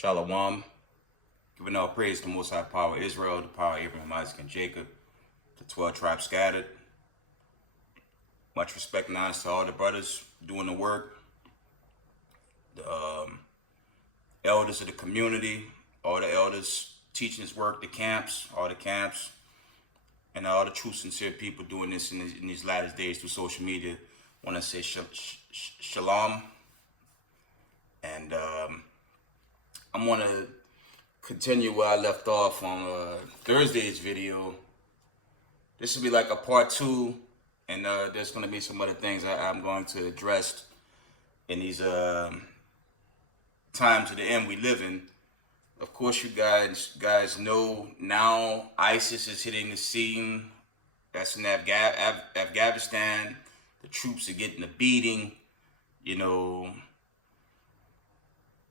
Shalom. Giving all praise to the Most High Power of Israel, the power of Abraham, Isaac, and Jacob, the 12 tribes scattered. Much respect and honor to all the brothers doing the work, the elders of the community, all the elders teaching this work, the camps, all the camps, and all the true sincere people doing this in these latter days through social media. I want to say shalom. And I'm going to continue where I left off on Thursday's video. This will be like a part 2, and there's going to be some other things I'm going to address in these times of the end we live in. Of course, you guys know now ISIS is hitting the scene. That's in Afghanistan. The troops are getting a beating. You know,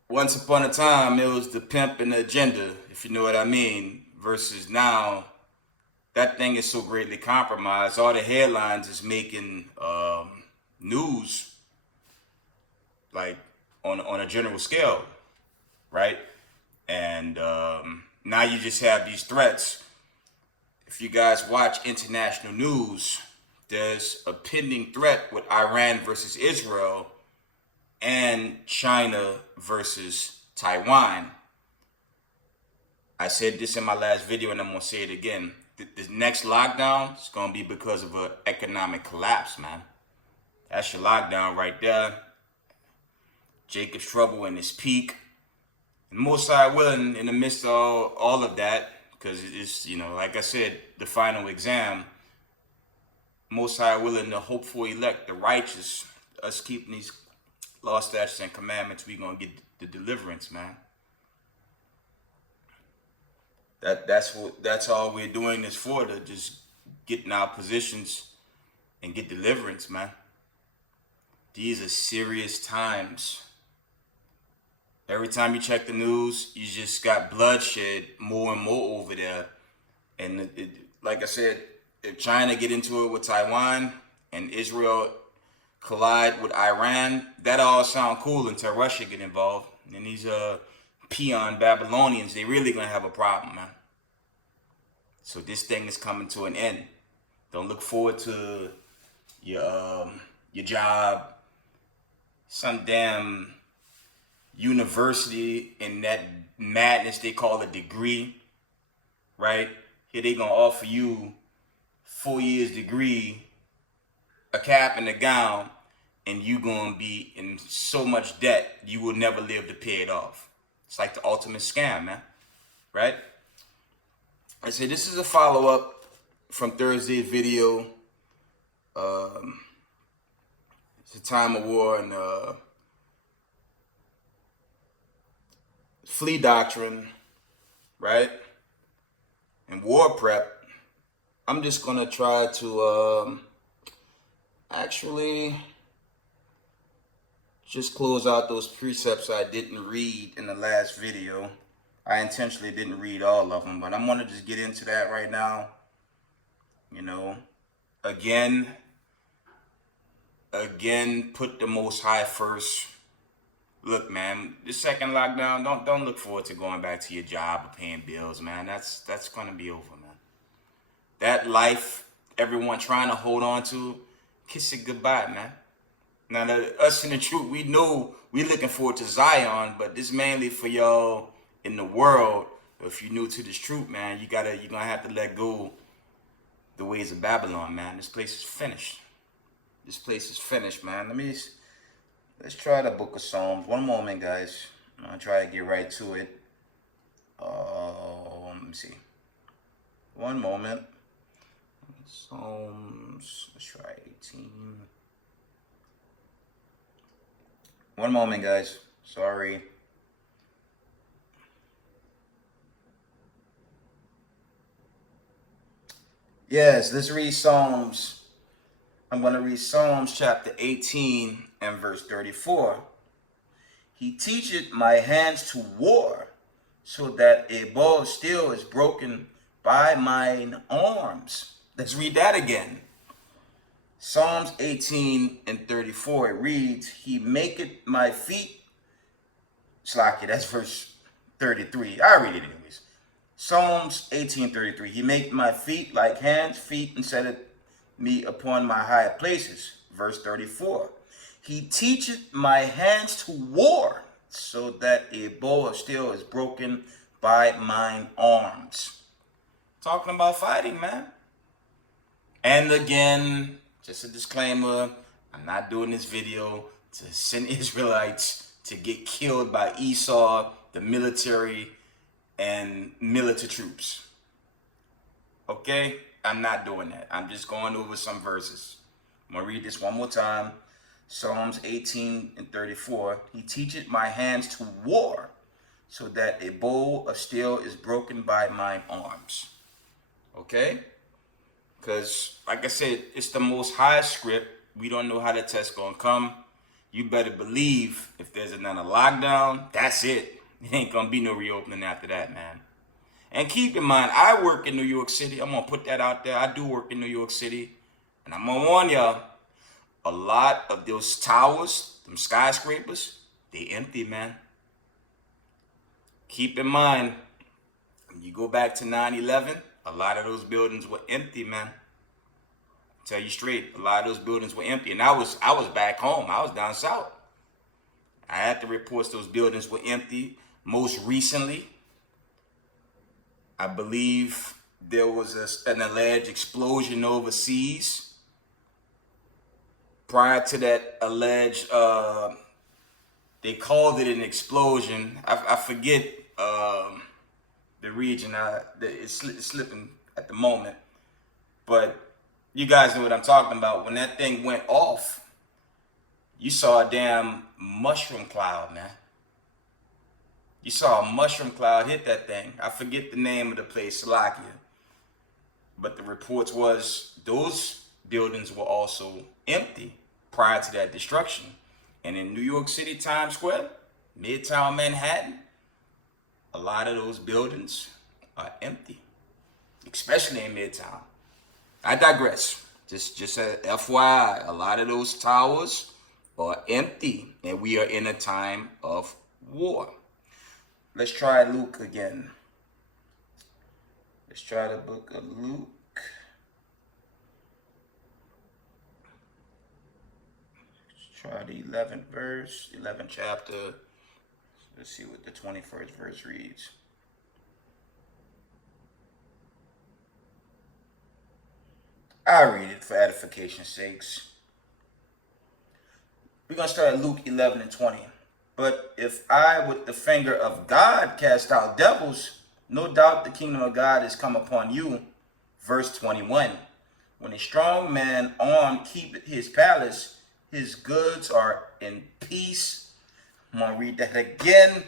once upon a time, it was the pimp and the agenda, if you know what I mean, versus now, that thing is so greatly compromised. All the headlines is making news, like on a general scale, right? And now you just have these threats. If you guys watch international news, there's a pending threat with Iran versus Israel and China versus Taiwan. I said this in my last video and I'm going to say it again. The next lockdown is going to be because of an economic collapse, man. That's your lockdown right there. Jacob's trouble in his peak. And most are willing in the midst of all of that, because it's, you know, like I said, the final exam, most high willing to hope for elect the righteous, us keeping these law, statutes, and commandments, we gonna get the deliverance, man. That's all we're doing this for, to just get in our positions and get deliverance, man. These are serious times. Every time you check the news, you just got bloodshed more and more over there. And like I said, if China get into it with Taiwan and Israel collide with Iran, that all sound cool until Russia get involved. And these peon Babylonians, they really gonna have a problem, man. So this thing is coming to an end. Don't look forward to your job, some damn university and that madness they call a degree, right? Here they gonna offer you 4 years degree, a cap and a gown, and you gonna be in so much debt you will never live to pay it off. It's like the ultimate scam, man, right? I say this is a follow-up from Thursday's video. It's a time of war and flea doctrine, right? And war prep. I'm just gonna try to actually just close out those precepts I didn't read in the last video. I intentionally didn't read all of them, but I'm gonna just get into that right now. You know, again, put the Most High first. Look, man, the second lockdown, don't look forward to going back to your job or paying bills, man. That's gonna be over, man. That life everyone trying to hold on to, kiss it goodbye, man. Now that us in the truth, we know we looking forward to Zion, but this mainly for y'all in the world. If you're new to this truth, man, you're gonna have to let go the ways of Babylon, man. This place is finished. This place is finished, man. Let's try the book of Psalms. One moment, guys. I'm gonna try to get right to it. Let me see. One moment. Psalms. Let's try 18. One moment, guys. Sorry. Yes, let's read Psalms. I'm going to read Psalms chapter 18 and verse 34. He teacheth my hands to war, so that a bow of steel is broken by mine arms. Let's read that again. Psalms 18 and 34, it reads, He maketh my feet, Slaki, that's verse 33. I read it anyways. Psalms 18:33. He made my feet like hands, feet, and set me upon my high places. Verse 34. He teacheth my hands to war, so that a bow of steel is broken by mine arms. Talking about fighting, man. And again, just a disclaimer, I'm not doing this video to send Israelites to get killed by Esau, the military, and militant troops. Okay? I'm not doing that. I'm just going over some verses. I'm going to read this one more time. Psalms 18:34. He teacheth my hands to war, so that a bow of steel is broken by mine arms. Okay? Because, like I said, it's the Most High script. We don't know how the test going to come. You better believe if there's another lockdown, that's it. It ain't going to be no reopening after that, man. And keep in mind, I work in New York City. I'm going to put that out there. I do work in New York City. And I'm going to warn y'all, a lot of those towers, them skyscrapers, they empty, man. Keep in mind, when you go back to 9/11, a lot of those buildings were empty, man. Tell you straight, a lot of those buildings were empty. And I was back home. I was down south. I had the reports those buildings were empty. Most recently, I believe there was an alleged explosion overseas. Prior to that alleged, they called it an explosion. I forget the region. It's slipping at the moment. But you guys know what I'm talking about. When that thing went off, you saw a damn mushroom cloud, man. You saw a mushroom cloud hit that thing. I forget the name of the place, Slovakia. But the reports was those buildings were also empty prior to that destruction. And in New York City, Times Square, Midtown Manhattan, a lot of those buildings are empty, especially in Midtown. I digress. Just a FYI, a lot of those towers are empty, and we are in a time of war. Let's try Luke again. Let's try the book of Luke. Let's try the 11th verse, 11th chapter. Let's see what the 21st verse reads. I read it for edification's sakes. We're going to start at Luke 11:20. But if I with the finger of God cast out devils, no doubt the kingdom of God is come upon you. Verse 21. When a strong man armed keepeth his palace, his goods are in peace. I'm going to read that again.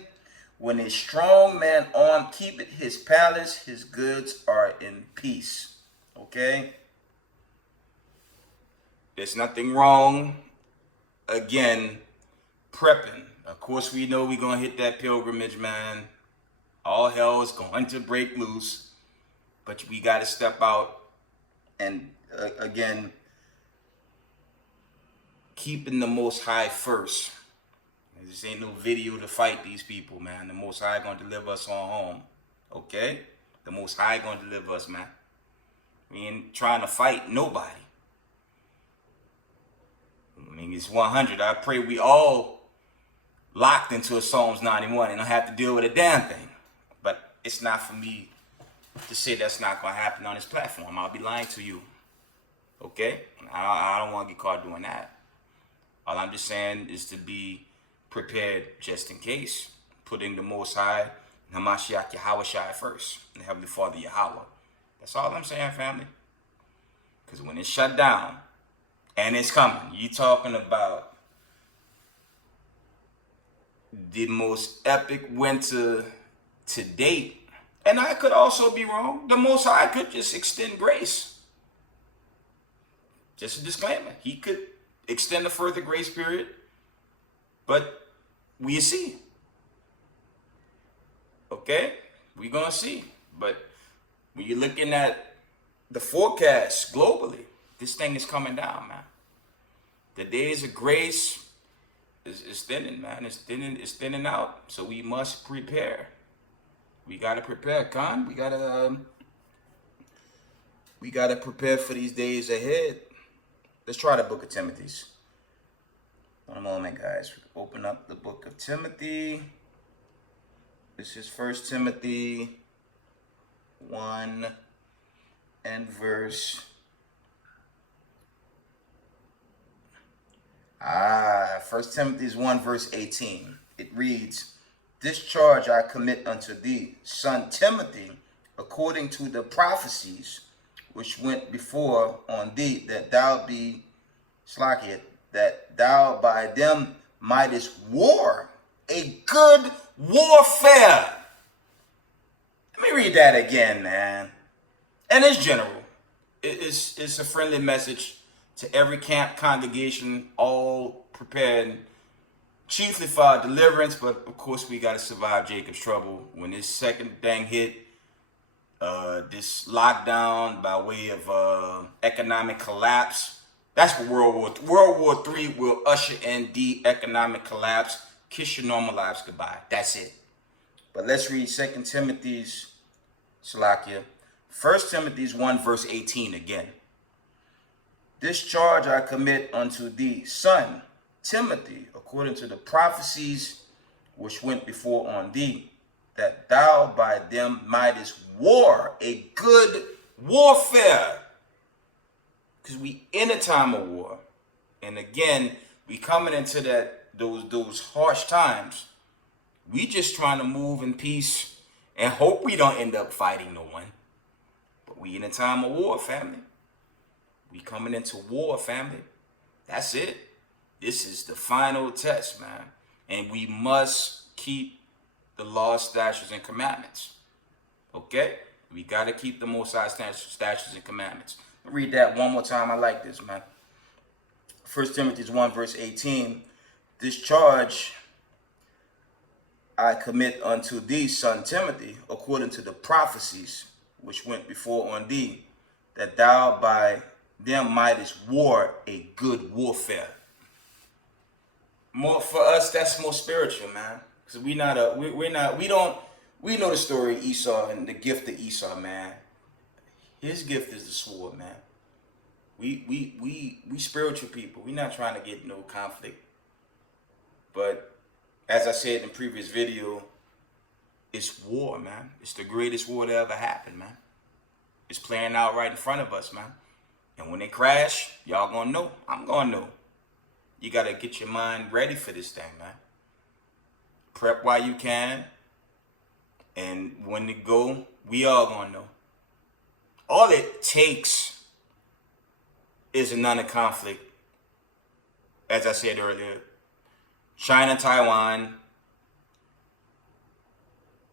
When a strong man armed keepeth his palace, his goods are in peace. Okay? There's nothing wrong, again, prepping. Of course, we know we're going to hit that pilgrimage, man. All hell is going to break loose. But we got to step out and, again, keeping the Most High first. This ain't no video to fight these people, man. The Most High going to deliver us on home. Okay? The Most High going to deliver us, man. We ain't trying to fight nobody. I mean, it's 100. I pray we all locked into a Psalms 91 and don't have to deal with a damn thing. But it's not for me to say that's not going to happen on this platform. I'll be lying to you. Okay? I don't want to get caught doing that. All I'm just saying is to be prepared just in case. Putting the Most High, Hamashiach Yahweh first. And Heavenly Father Yahweh. That's all I'm saying, family. Because when it's shut down, and it's coming, you talking about the most epic winter to date. And I could also be wrong. The Most High could just extend grace. Just a disclaimer. He could extend a further grace period. But we'll see. Okay? We're going to see. But when you're looking at the forecast globally, this thing is coming down, man. The days of grace is thinning, man. It's thinning out. So we must prepare. We gotta prepare, Con. We gotta prepare for these days ahead. Let's try the book of Timothy's. One moment, guys. Open up the book of Timothy. This is 1 Timothy 1 and verse 1 Timothy 1 verse 18. It reads, "This charge I commit unto thee, son Timothy, according to the prophecies which went before on thee, that thou be slacked, that thou by them mightest war a good warfare." Let me read that again, man. And it's general. It's a friendly message to every camp congregation, all prepared chiefly for our deliverance, but of course we got to survive Jacob's trouble. When this second thing hit, this lockdown by way of economic collapse, that's what World War III will usher in the economic collapse. Kiss your normal lives goodbye. That's it. But let's read 2 Timothy's Salakia. 1 Timothy 1 verse 18 again. "This charge I commit unto thee, son Timothy, according to the prophecies which went before on thee, that thou by them mightest war a good warfare." Because we in a time of war. And again, we coming into those harsh times. We just trying to move in peace and hope we don't end up fighting no one. But we in a time of war, family. We coming into war, family. That's it. This is the final test, man. And we must keep the laws, statutes, and commandments. Okay? We got to keep the Most High statutes and commandments. I'll read that one more time. I like this, man. 1 Timothy 1 verse 18. "This charge I commit unto thee, son Timothy, according to the prophecies which went before on thee, that thou by them mightest war a good warfare." More for us, that's more spiritual, man. Because we know the story of Esau and the gift of Esau, man. His gift is the sword, man. We spiritual people. We're not trying to get no conflict. But as I said in the previous video, it's war, man. It's the greatest war that ever happened, man. It's playing out right in front of us, man. And when they crash, y'all gonna know. I'm gonna know. You gotta get your mind ready for this thing, man. Prep while you can. And when it go, we all gonna know. All it takes is another conflict. As I said earlier, China, Taiwan,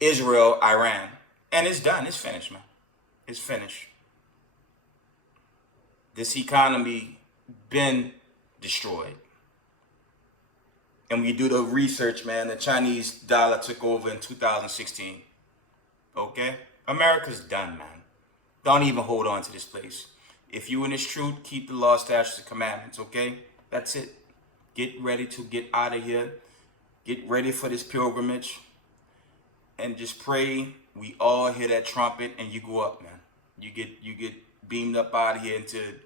Israel, Iran. And it's done. It's finished, man. It's finished. This economy been destroyed. And when you do the research, man, the Chinese dollar took over in 2016. Okay? America's done, man. Don't even hold on to this place. If you in this truth, keep the law, statutes, and commandments, okay? That's it. Get ready to get out of here. Get ready for this pilgrimage. And just pray we all hear that trumpet and you go up, man. You get beamed up out of here into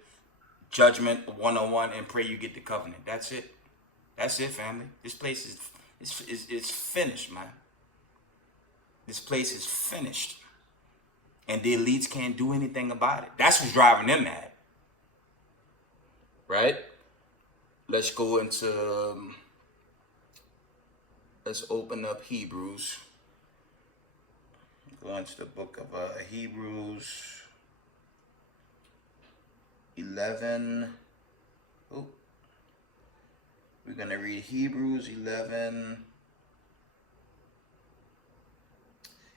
judgment 101 and pray you get the covenant. That's it. That's it, family. This place is finished, man. This place is finished. And the elites can't do anything about it. That's what's driving them mad. Right? Let's go into, let's open up Hebrews. Go into the book of Hebrews 11. Oh. We're going to read Hebrews 11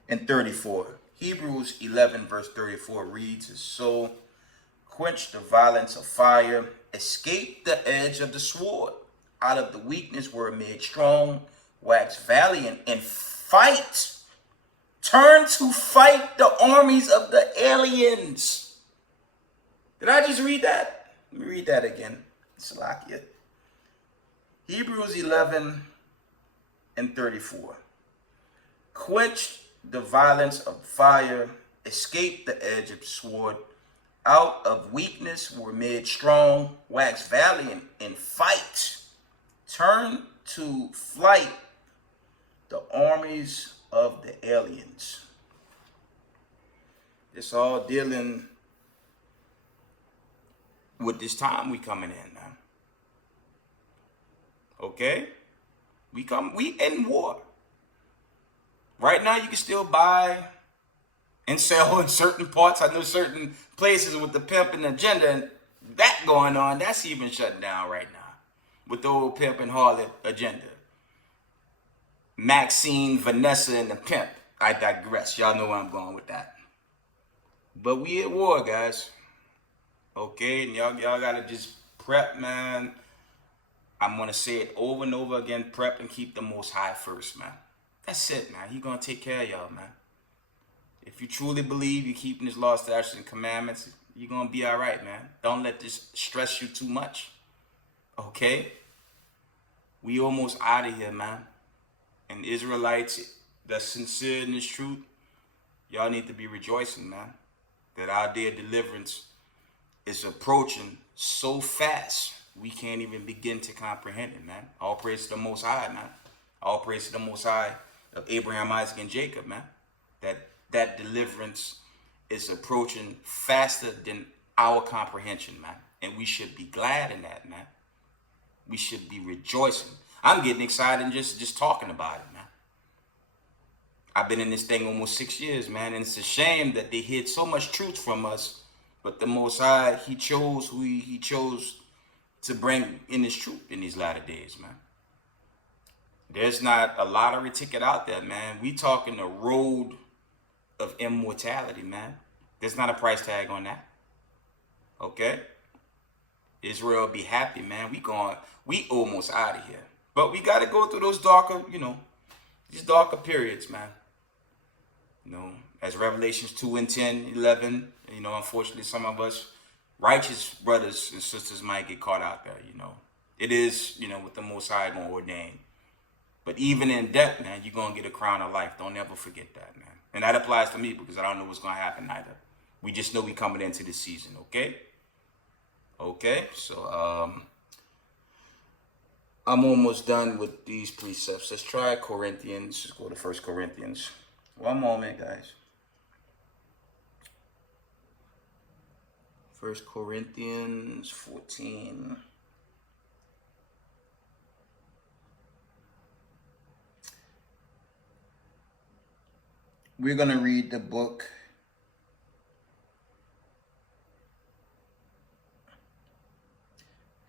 and 34. Hebrews 11 verse 34 reads as so: "Quench the violence of fire, escape the edge of the sword. Out of the weakness were made strong, wax valiant, and fight. Turn to fight the armies of the aliens." Did I just read that? Let me read that again. Salakia. Hebrews 11 and 34. "Quench the violence of fire, escaped the edge of the sword. Out of weakness were made strong, waxed valiant in fight. Turn to flight the armies of the aliens. It's all dealing with this time we coming in now. Okay? We in war. Right now you can still buy and sell in certain parts. I know certain places with the pimp and agenda and that going on, that's even shut down right now. With the old pimp and harlot agenda. Maxine, Vanessa, and the pimp. I digress. Y'all know where I'm going with that. But we at war, guys. Okay, and y'all gotta just prep, man. I'm gonna say it over and over again. Prep and keep the Most High first, man. That's it, man. He gonna take care of y'all, man. If you truly believe you're keeping his laws, statutes, and commandments, you're gonna be all right, man. Don't let this stress you too much. Okay? We almost out of here, man. And Israelites that's sincere in this truth, y'all need to be rejoicing, man, that our day of deliverance is approaching so fast we can't even begin to comprehend it, man. All praise to the Most High, man. All praise to the Most High of Abraham, Isaac, and Jacob, man. That deliverance is approaching faster than our comprehension, man. And we should be glad in that, man. We should be rejoicing. I'm getting excited just talking about it, man. I've been in this thing almost 6 years, man, and it's a shame that they hid so much truth from us. But the Most High, he chose who he chose to bring in his truth in these latter days, man. There's not a lottery ticket out there, man. We talking the road of immortality, man. There's not a price tag on that. Okay? Israel be happy, man. We almost out of here. But we got to go through those darker, these darker periods, man. As Revelations 2 and 10, 11, unfortunately some of us righteous brothers and sisters might get caught out there, It is, what the Most High gonna ordain. But even in death, man, you're gonna get a crown of life. Don't ever forget that, man. And that applies to me because I don't know what's gonna happen either. We just know we coming into this season, okay? Okay, so I'm almost done with these precepts. Let's try Corinthians. Let's go to 1 Corinthians. One moment, guys. 1 Corinthians 14. We're going to read the book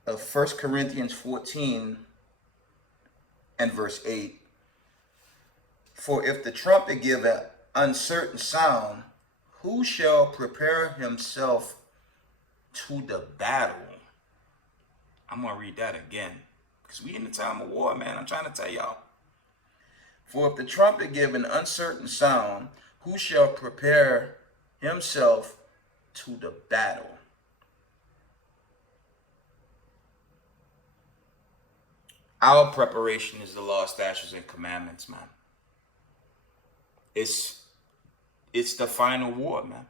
of 1 Corinthians 14 and verse 8. For if the trumpet give an uncertain sound, who shall prepare himself to the battle? I'm going to read that again because we in the time of war, man. I'm trying to tell y'all. For if the trumpet give an uncertain sound, who shall prepare himself to the battle? Our preparation is the law, statutes, and commandments, man. It's the final war, man.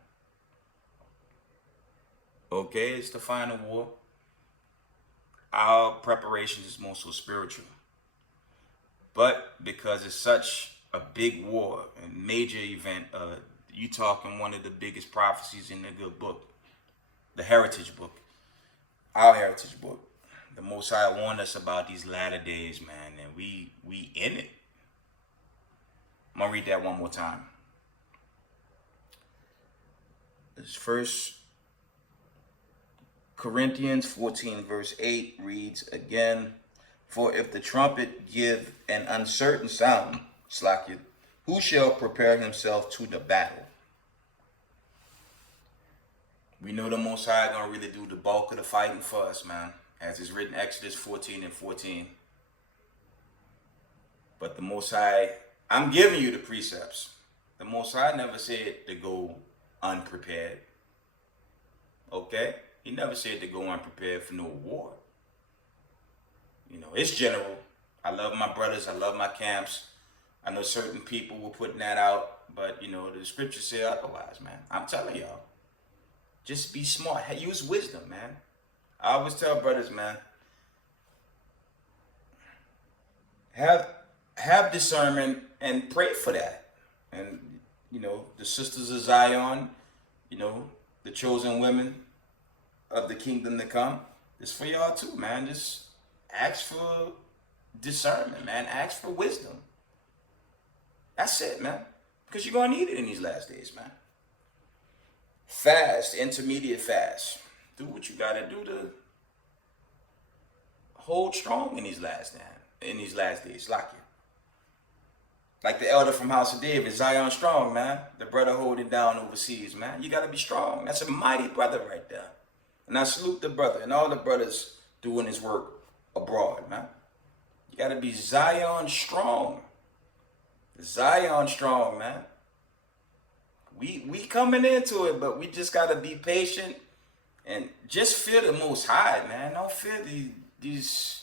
Okay, it's the final war. Our preparation is more so spiritual. But because it's such a big war and major event, you talking one of the biggest prophecies in the good book, the heritage book, our heritage book. The Most High warned us about these latter days, man, and we in it. I'm gonna read that one more time. This 1 Corinthians 14 verse 8 reads again, for if the trumpet give an uncertain sound, slacketh, who shall prepare himself to the battle? We know the Most High gonna really do the bulk of the fighting for us, man, as it's written Exodus 14 and 14. But the Most High, I'm giving you the precepts. The Most High never said to go unprepared. Okay? He never said to go unprepared for no war. It's general. I love my brothers. I love my camps. I know certain people were putting that out. but you know, the scriptures say otherwise, man. I'm telling y'all, just be smart. Use wisdom, man. I always tell brothers, man, have discernment and pray for that. And you know, the sisters of Zion, you know, the chosen women of the kingdom to come, it's for y'all too, man. Just ask for discernment, man. Ask for wisdom. That's it, man. Because you're gonna need it in these last days, man. Fast, intermediate fast. Do what you gotta do to hold strong in these last days. Like the elder from House of David, Zion Strong, man. The brother holding down overseas, man. You gotta be strong. That's a mighty brother right there. And I salute the brother and all the brothers doing his work abroad, man. You gotta be Zion Strong. Zion Strong, man. We coming into it, but we just gotta be patient and just fear the Most High, man. Don't fear these,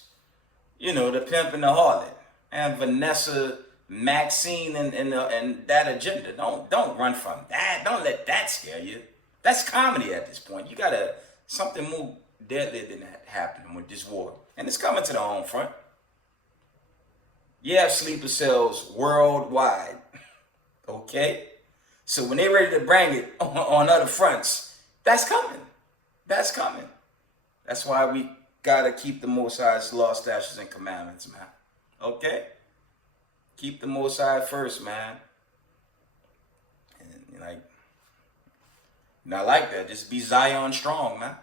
you know, the pimp and the harlot and Vanessa, Maxine, and that agenda. Don't run from that. Don't let that scare you. That's comedy at this point. You gotta something more deadly than that happening with this war, and it's coming to the home front. You have sleeper cells worldwide, okay? So when they're ready to bring it on other fronts, that's coming. That's coming. That's why we gotta keep the Most High's law, statutes, and commandments, man. Okay? Keep the Most High first, man. And like, not like that. Just be Zion Strong, man.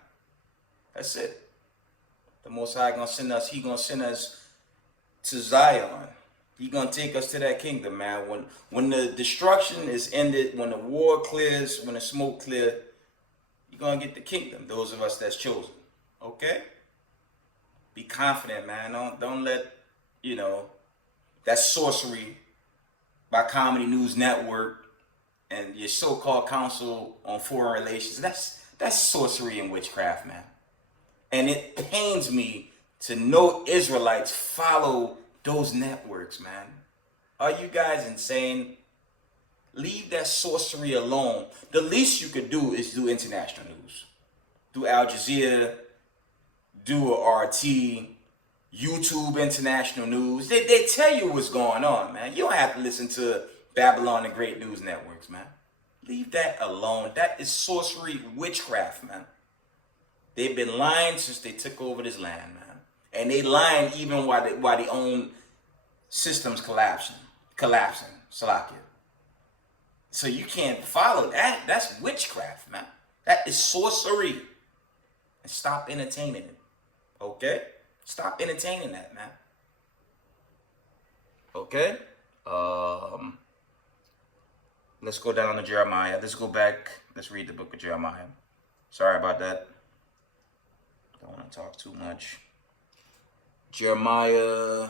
That's it. The Most High gonna send us. He gonna send us to Zion. He gonna take us to that kingdom, man. When the destruction is ended, when the war clears, when the smoke clear, you're gonna get the kingdom. Those of us that's chosen. Okay? Be confident, man. Don't let, you know, that sorcery by Comedy News Network and your so-called council on foreign relations. That's sorcery and witchcraft, man. And it pains me to know Israelites follow those networks, man. Are you guys insane? Leave that sorcery alone. The least you could do is do international news. Do Al Jazeera, do a RT, YouTube International News. They tell you what's going on, man. You don't have to listen to Babylon and Great News Networks, man. Leave that alone. That is sorcery, witchcraft, man. They've been lying since they took over this land, man. And they lying even while the own systems collapsing. Salakia. So you can't follow that. That's witchcraft, man. That is sorcery. And stop entertaining it. Okay? Stop entertaining that, man. Okay? Let's go down to Jeremiah. Let's go back. Let's read the book of Jeremiah. Sorry about that. Don't want to talk too much. Jeremiah.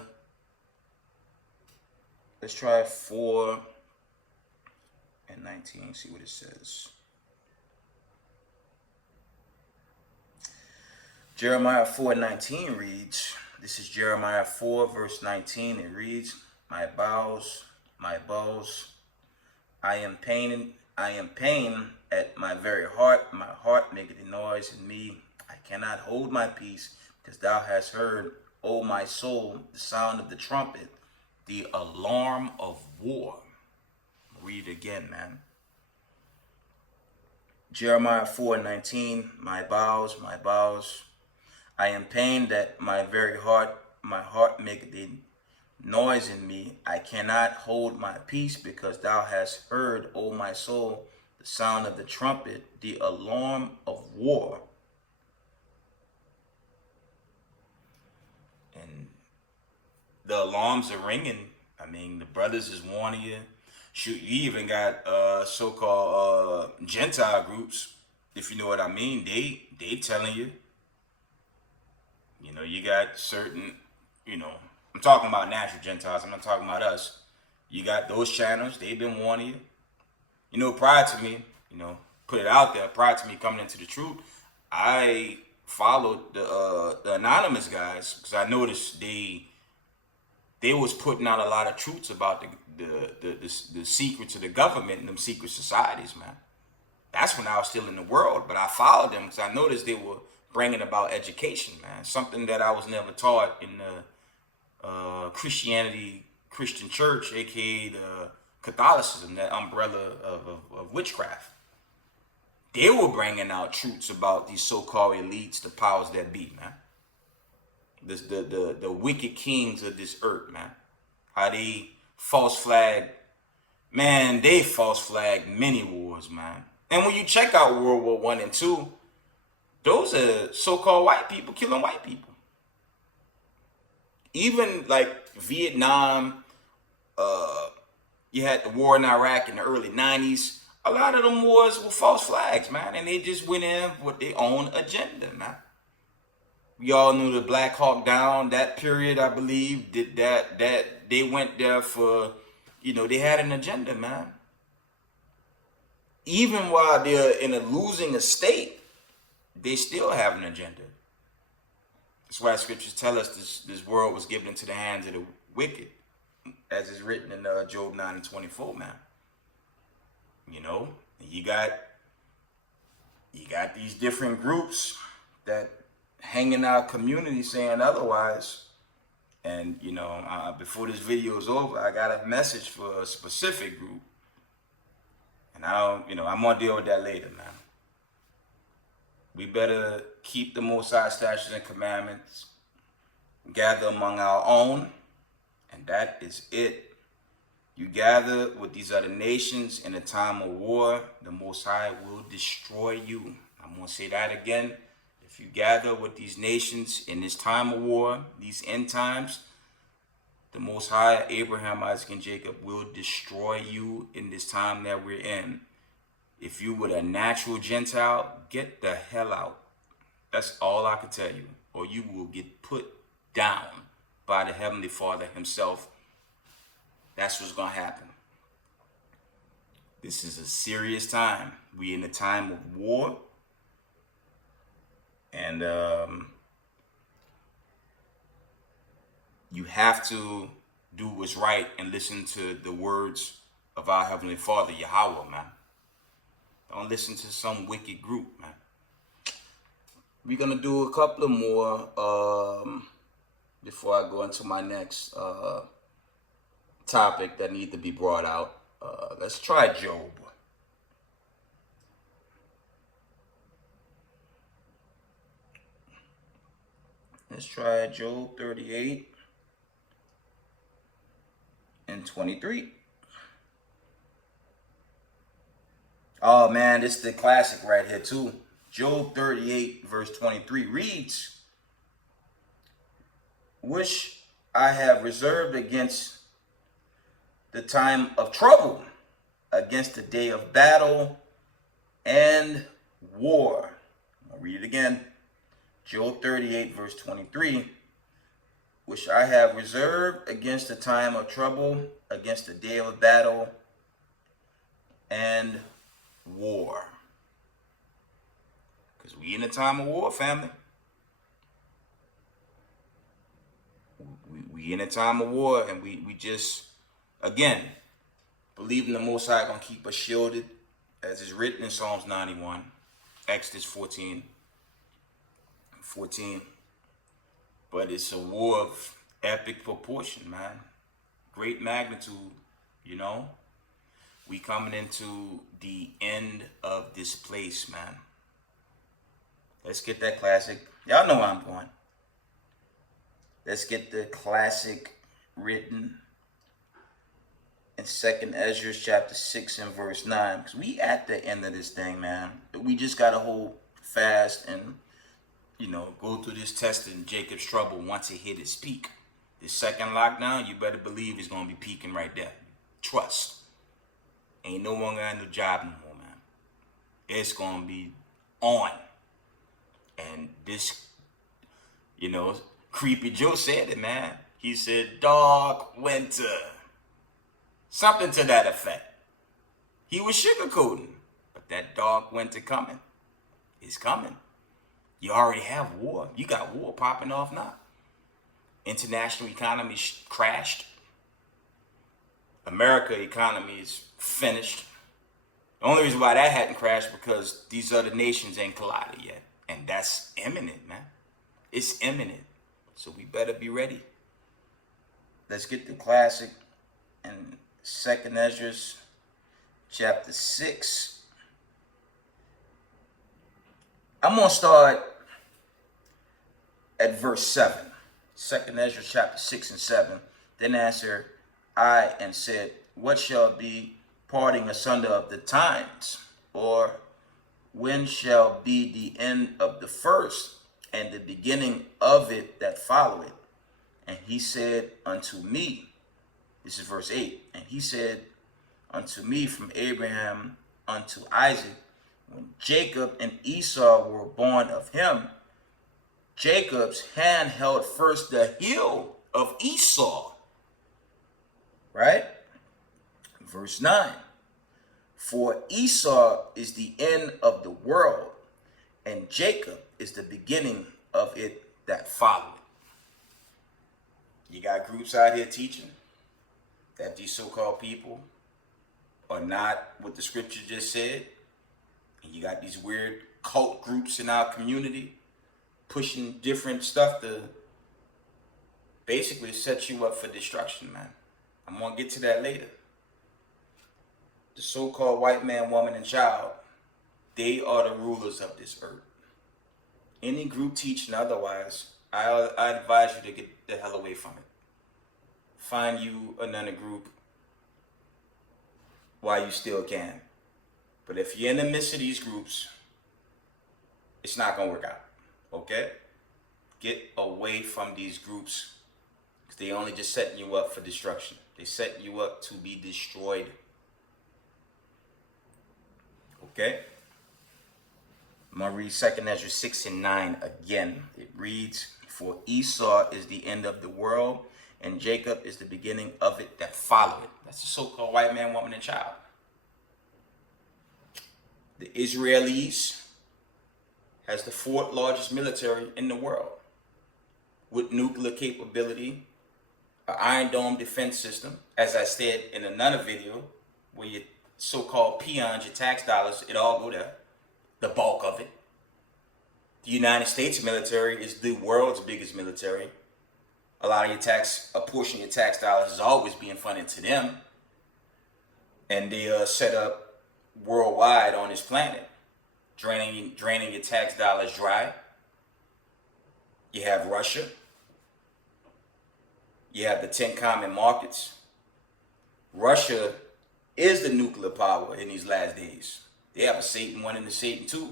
Let's try 4 and 19. See what it says. Jeremiah 4:19 reads, this is Jeremiah 4 verse 19. It reads, my bowels, I am pained at my very heart. My heart maketh a noise in me. I cannot hold my peace, because thou hast heard, O my soul, the sound of the trumpet, the alarm of war. Read it again, man. Jeremiah 4:19, my bowels, I am pained at my very heart. My heart maketh a noise in me. I cannot hold my peace, because thou hast heard, O my soul, the sound of the trumpet, the alarm of war. And the alarms are ringing. I mean, the brothers is warning you. Shoot, you even got so-called Gentile groups, if you know what I mean. They telling you. You know, you got certain, you know, I'm talking about natural Gentiles. I'm not talking about us. You got those channels. They've been warning you. You know, prior to me, you know, put it out there, prior to me coming into the truth, I followed the anonymous guys, because I noticed they was putting out a lot of truths about the secrets of the government and them secret societies, man. That's when I was still in the world, but I followed them because I noticed they were bringing about education, man. Something that I was never taught in the Christian church, aka the Catholicism, that umbrella of witchcraft. They were bringing out truths about these so-called elites, the powers that be, man. The wicked kings of this earth, man. How they false flag, man, they false flag many wars, man. And when you check out World War I and II, those are so-called white people killing white people. Even like Vietnam, you had the war in Iraq in the early 90s. A lot of them wars were false flags, man. And they just went in with their own agenda, man. We all knew the Black Hawk Down, that period, I believe, did that they went there for, they had an agenda, man. Even while they're in a losing state, they still have an agenda. That's why scriptures tell us this world was given into the hands of the wicked, as is written in Job 9:24, man. You got these different groups that hang in our community saying otherwise. And, before this video is over, I got a message for a specific group. And I'm going to deal with that later, man. We better keep the Most High statutes and commandments, gather among our own, and that is it. You gather with these other nations in a time of war, the Most High will destroy you. I'm going to say that again. If you gather with these nations in this time of war, these end times, the Most High, Abraham, Isaac, and Jacob will destroy you in this time that we're in. If you were a natural Gentile, get the hell out. That's all I can tell you. Or you will get put down by the Heavenly Father himself. That's what's going to happen. This is a serious time. We in a time of war. And you have to do what's right and listen to the words of our Heavenly Father, Yahweh, man. Don't listen to some wicked group, man. We're going to do a couple of more before I go into my next topic that need to be brought out. Let's try Job. Let's try Job 38 and 23. Oh man, this is the classic right here too. Job 38 verse 23 reads, "Which I have reserved against the time of trouble, against the day of battle and war." I'll read it again. Job 38 verse 23, "Which I have reserved against the time of trouble, against the day of battle and war." Because we in a time of war, family. We in a time of war, and we just, again, believing the Most High gonna keep us shielded, as is written in Psalms 91, Exodus 14. But it's a war of epic proportion, man. Great magnitude, We coming into the end of this place, man. Let's get that classic. Y'all know where I'm going. Let's get the classic written in 2nd Ezra chapter 6 and verse 9. Because we at the end of this thing, man. We just got to hold fast and, go through this test in Jacob's trouble once it hit its peak. The second lockdown, you better believe it's going to be peaking right there. Trust. Ain't no one got no job no more, man. It's going to be on. And this, Creepy Joe said it, man. He said, "Dark winter." Something to that effect. He was sugarcoating. But that dark winter coming. It's coming. You already have war. You got war popping off now. International economy crashed. America economy is finished. The only reason why that hadn't crashed because these other nations ain't collided yet. And that's imminent, man. It's imminent. So we better be ready. Let's get the classic in 2nd Ezra chapter 6. I'm going to start at verse 7. 2nd Ezra chapter 6 and 7. Then answered I and said, what shall be parting asunder of the times? Or when shall be the end of the first, and the beginning of it that followeth? And he said unto me, this is verse 8, and he said unto me, from Abraham unto Isaac, when Jacob and Esau were born of him, Jacob's hand held first the heel of Esau. Right? Verse 9. For Esau is the end of the world, and Jacob is the beginning of it that followeth. You got groups out here teaching that these so-called people are not what the scripture just said. And you got these weird cult groups in our community pushing different stuff to basically set you up for destruction, man. I'm going to get to that later. The so-called white man, woman, and child, they are the rulers of this earth. Any group teaching otherwise, I advise you to get the hell away from it. Find you another group while you still can. But if you're in the midst of these groups, it's not going to work out. Okay? Get away from these groups. Because they only just setting you up for destruction. They setting you up to be destroyed. Okay? I'm going to read 2nd Ezra 6 and 9 again. It reads, for Esau is the end of the world, and Jacob is the beginning of it that followeth. That's the so-called white man, woman, and child. The Israelis has the 4th largest military in the world with nuclear capability, an Iron Dome defense system. As I said in another video, where your so-called peons, your tax dollars, it all go there, the bulk of it. The United States military is the world's biggest military. A portion of your tax dollars is always being funded to them. And they are set up worldwide on this planet, draining your tax dollars dry. You have Russia. You have the 10 common markets. Russia is the nuclear power in these last days. They have a Satan 1 and a Satan 2.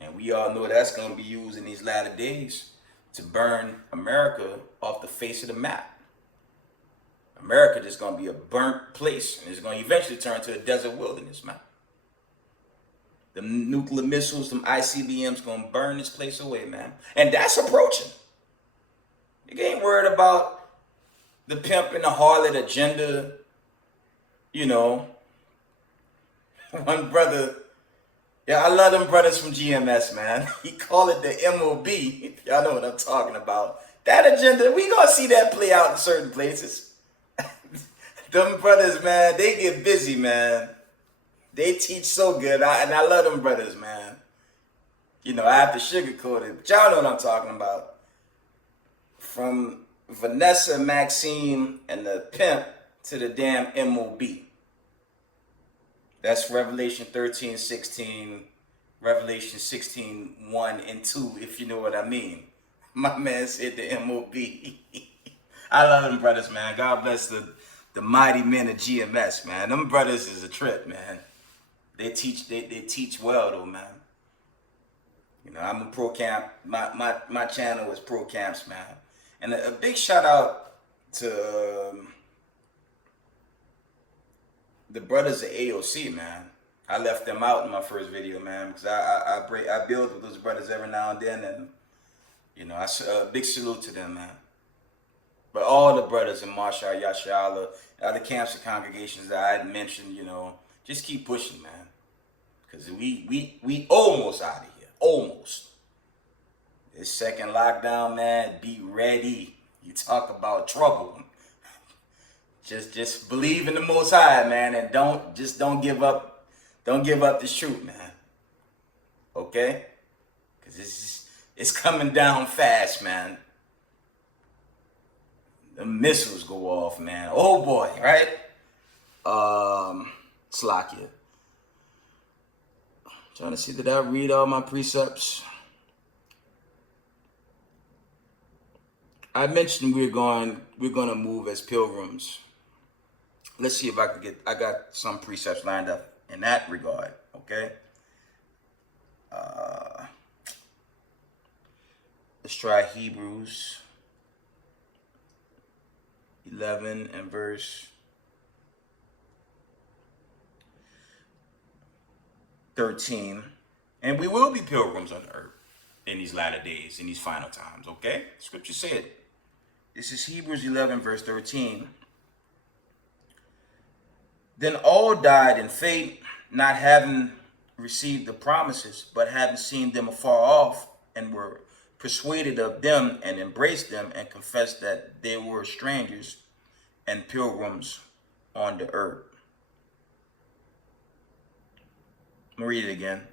And we all know that's going to be used in these latter days to burn America off the face of the map. America is going to be a burnt place, and it's going to eventually turn to a desert wilderness, man. The nuclear missiles, them ICBMs, going to burn this place away, man. And that's approaching. You ain't worried about the pimp and the harlot agenda. You know, one brother, yeah, I love them brothers from GMS, man. He call it the MOB. Y'all know what I'm talking about. That agenda, we gonna see that play out in certain places. Them brothers, man, they get busy, man. They teach so good, and I love them brothers, man. You know, I have to sugarcoat it, but y'all know what I'm talking about. From Vanessa, Maxine, and the pimp to the damn MOB. That's Revelation 13:16, Revelation 16:1 and 2, if you know what I mean. My man said the MOB. I love them brothers, man. God bless the mighty men of GMS, man. Them brothers is a trip, man. They teach well, though, man. You know, I'm a pro camp. My channel is pro camps, man. And a big shout out to the brothers at AOC, man. I left them out in my first video, man, because I build with those brothers every now and then, and you know, big salute to them, man. But all the brothers in Marshall, Yashala, other camps and congregations that I had mentioned, you know, just keep pushing, man, because we almost out of here, almost. This second lockdown, man, be ready. You talk about trouble. Just believe in the Most High, man, and don't give up. Don't give up this truth, man. Okay? Because it's coming down fast, man. The missiles go off, man. Oh boy, right? Slakia. Trying to see, did I read all my precepts? I mentioned we're gonna move as pilgrims. Let's see if I can I got some precepts lined up in that regard, okay? Let's try Hebrews 11 and verse 13. And we will be pilgrims on the earth in these latter days, in these final times, okay? Scripture said, this is Hebrews 11 verse 13. Then all died in faith, not having received the promises, but having seen them afar off, and were persuaded of them, and embraced them, and confessed that they were strangers and pilgrims on the earth. Let me read it again.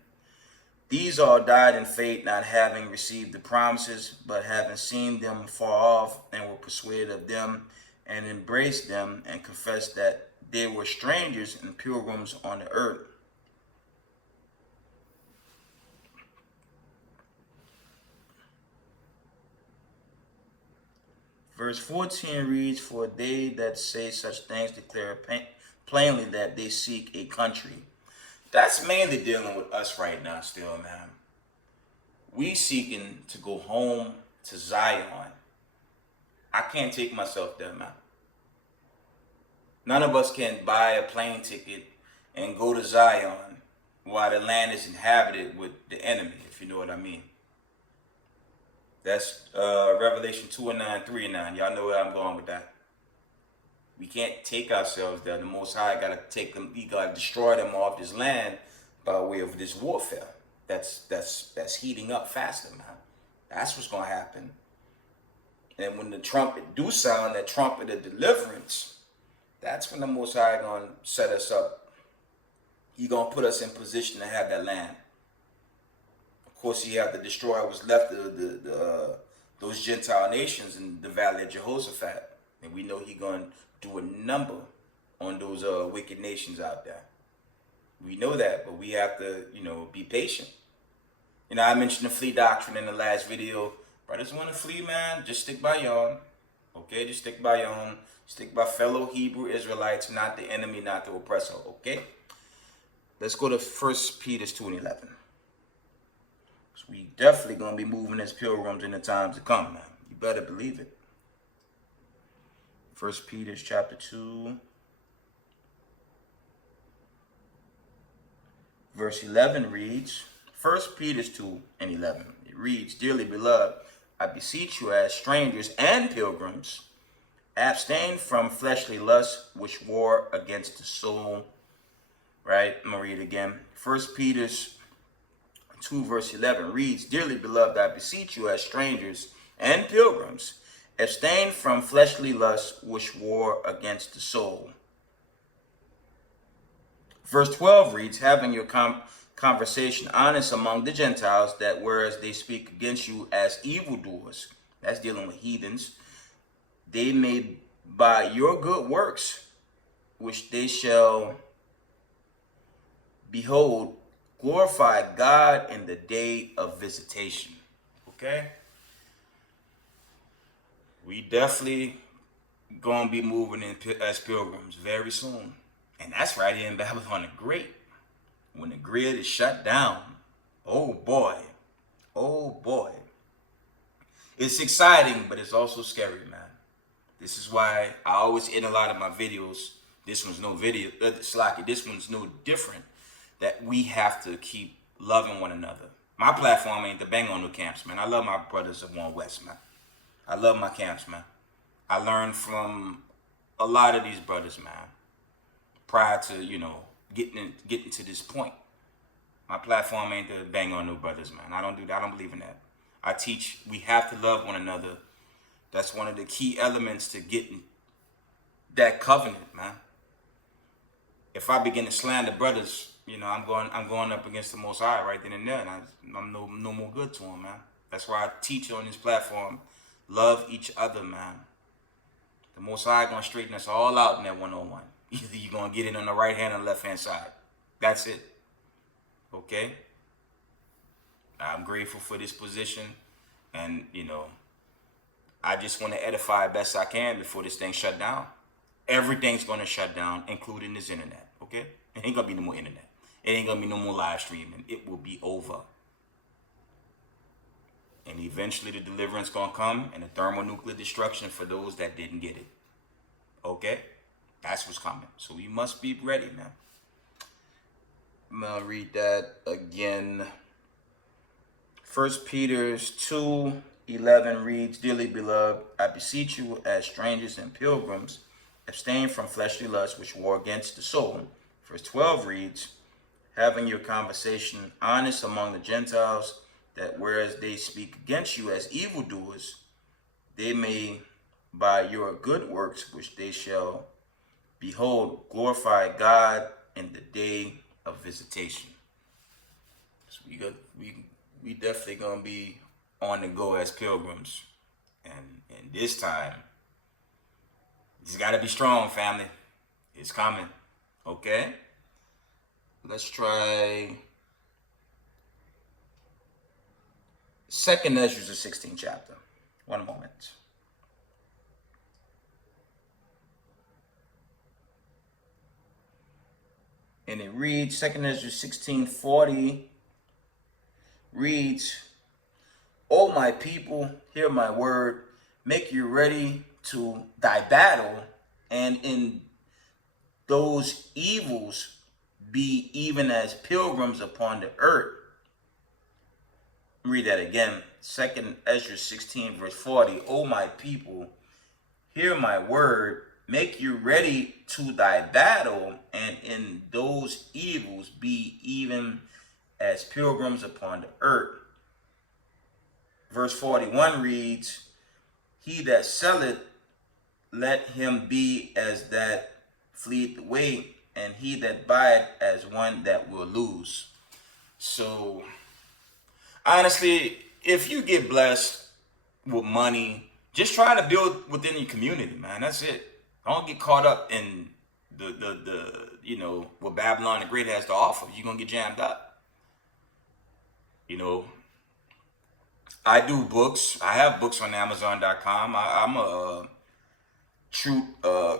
These all died in faith, not having received the promises, but having seen them afar off, and were persuaded of them, and embraced them, and confessed that they were strangers and pilgrims on the earth. Verse 14 reads, for they that say such things declare plainly that they seek a country. That's mainly dealing with us right now still, man. We seeking to go home to Zion. I can't take myself there, man. None of us can buy a plane ticket and go to Zion while the land is inhabited with the enemy, if you know what I mean. That's Revelation 2 and 9, 3 and 9. Y'all know where I'm going with that. We can't take ourselves there. The Most High got to take them. He got to destroy them off this land by way of this warfare. That's heating up faster, man. That's what's going to happen. And when the trumpet do sound, that trumpet of deliverance, that's when the Most High going to set us up. He going to put us in position to have that land. Of course, he had to destroy what's left of those Gentile nations in the valley of Jehoshaphat. And we know he's going to do a number on those wicked nations out there. We know that, but we have to, be patient. I mentioned the flee doctrine in the last video. Brothers want to flee, man, just stick by your own. Okay, just stick by your own. Stick by fellow Hebrew Israelites, not the enemy, not the oppressor. Okay? Let's go to 1 Peter 2 and 11. So we definitely going to be moving as pilgrims in the times to come, man. You better believe it. 1 Peter chapter 2, verse 11 reads, 1 Peter 2 and 11. It reads, dearly beloved, I beseech you as strangers and pilgrims, abstain from fleshly lusts which war against the soul. Right? I'm going to read it again. 1 Peter 2 verse 11 reads, dearly beloved, I beseech you as strangers and pilgrims, abstain from fleshly lusts which war against the soul. Verse 12 reads, having your conversation honest among the Gentiles, that whereas they speak against you as evildoers, that's dealing with heathens, they may by your good works, which they shall behold, glorify God in the day of visitation. Okay? We definitely going to be moving in as pilgrims very soon. And that's right here in Babylon the Great. When the grid is shut down. Oh boy. Oh boy. It's exciting, but it's also scary, man. This is why I always end a lot of my videos. This one's no video. This one's no different. That we have to keep loving one another. My platform ain't to bang on no camps, man. I love my brothers of One West, man. I love my camps, man. I learned from a lot of these brothers, man. Prior to, getting to this point. My platform ain't to bang on no brothers, man. I don't do that. I don't believe in that. I teach we have to love one another. That's one of the key elements to getting that covenant, man. If I begin to slander brothers, I'm going up against the Most High right then and there, and I'm no more good to them, man. That's why I teach on this platform, love each other, man. The Most High gonna straighten us all out in that 101. Either you're gonna get it on the right hand or left hand side. That's it. Okay? I'm grateful for this position, and I just want to edify best I can before this thing shut down. Everything's gonna shut down, including this internet. Okay? It ain't gonna be no more internet. It ain't gonna be no more live streaming. It will be over. And eventually the deliverance gonna come, and the thermonuclear destruction for those that didn't get it. Okay? That's what's coming. So we must be ready, man. I'm gonna read that again. 1 Peter 2:11 reads, "Dearly beloved, I beseech you as strangers and pilgrims, abstain from fleshly lusts which war against the soul." Verse 12 reads, "Having your conversation honest among the Gentiles, that whereas they speak against you as evildoers, they may by your good works which they shall behold glorify God in the day of visitation." So we definitely gonna be on the go as pilgrims, and this time it's got to be strong, family. It's coming. Okay, let's try 2nd Ezra, the 16th chapter. One moment. And it reads, 2nd Ezra 16:40 reads, "O my people, hear my word, make you ready to thy battle, and in those evils be even as pilgrims upon the earth." Read that again. 2nd Ezra 16 verse 40. "O my people, hear my word, make you ready to thy battle, and in those evils be even as pilgrims upon the earth." Verse 41 reads, "He that selleth, let him be as that fleeth away, and he that buyeth as one that will lose." So honestly, if you get blessed with money, just try to build within your community, man. That's it. Don't get caught up in the what Babylon the Great has to offer. You're gonna get jammed up. I do books. I have books on Amazon.com. I'm a true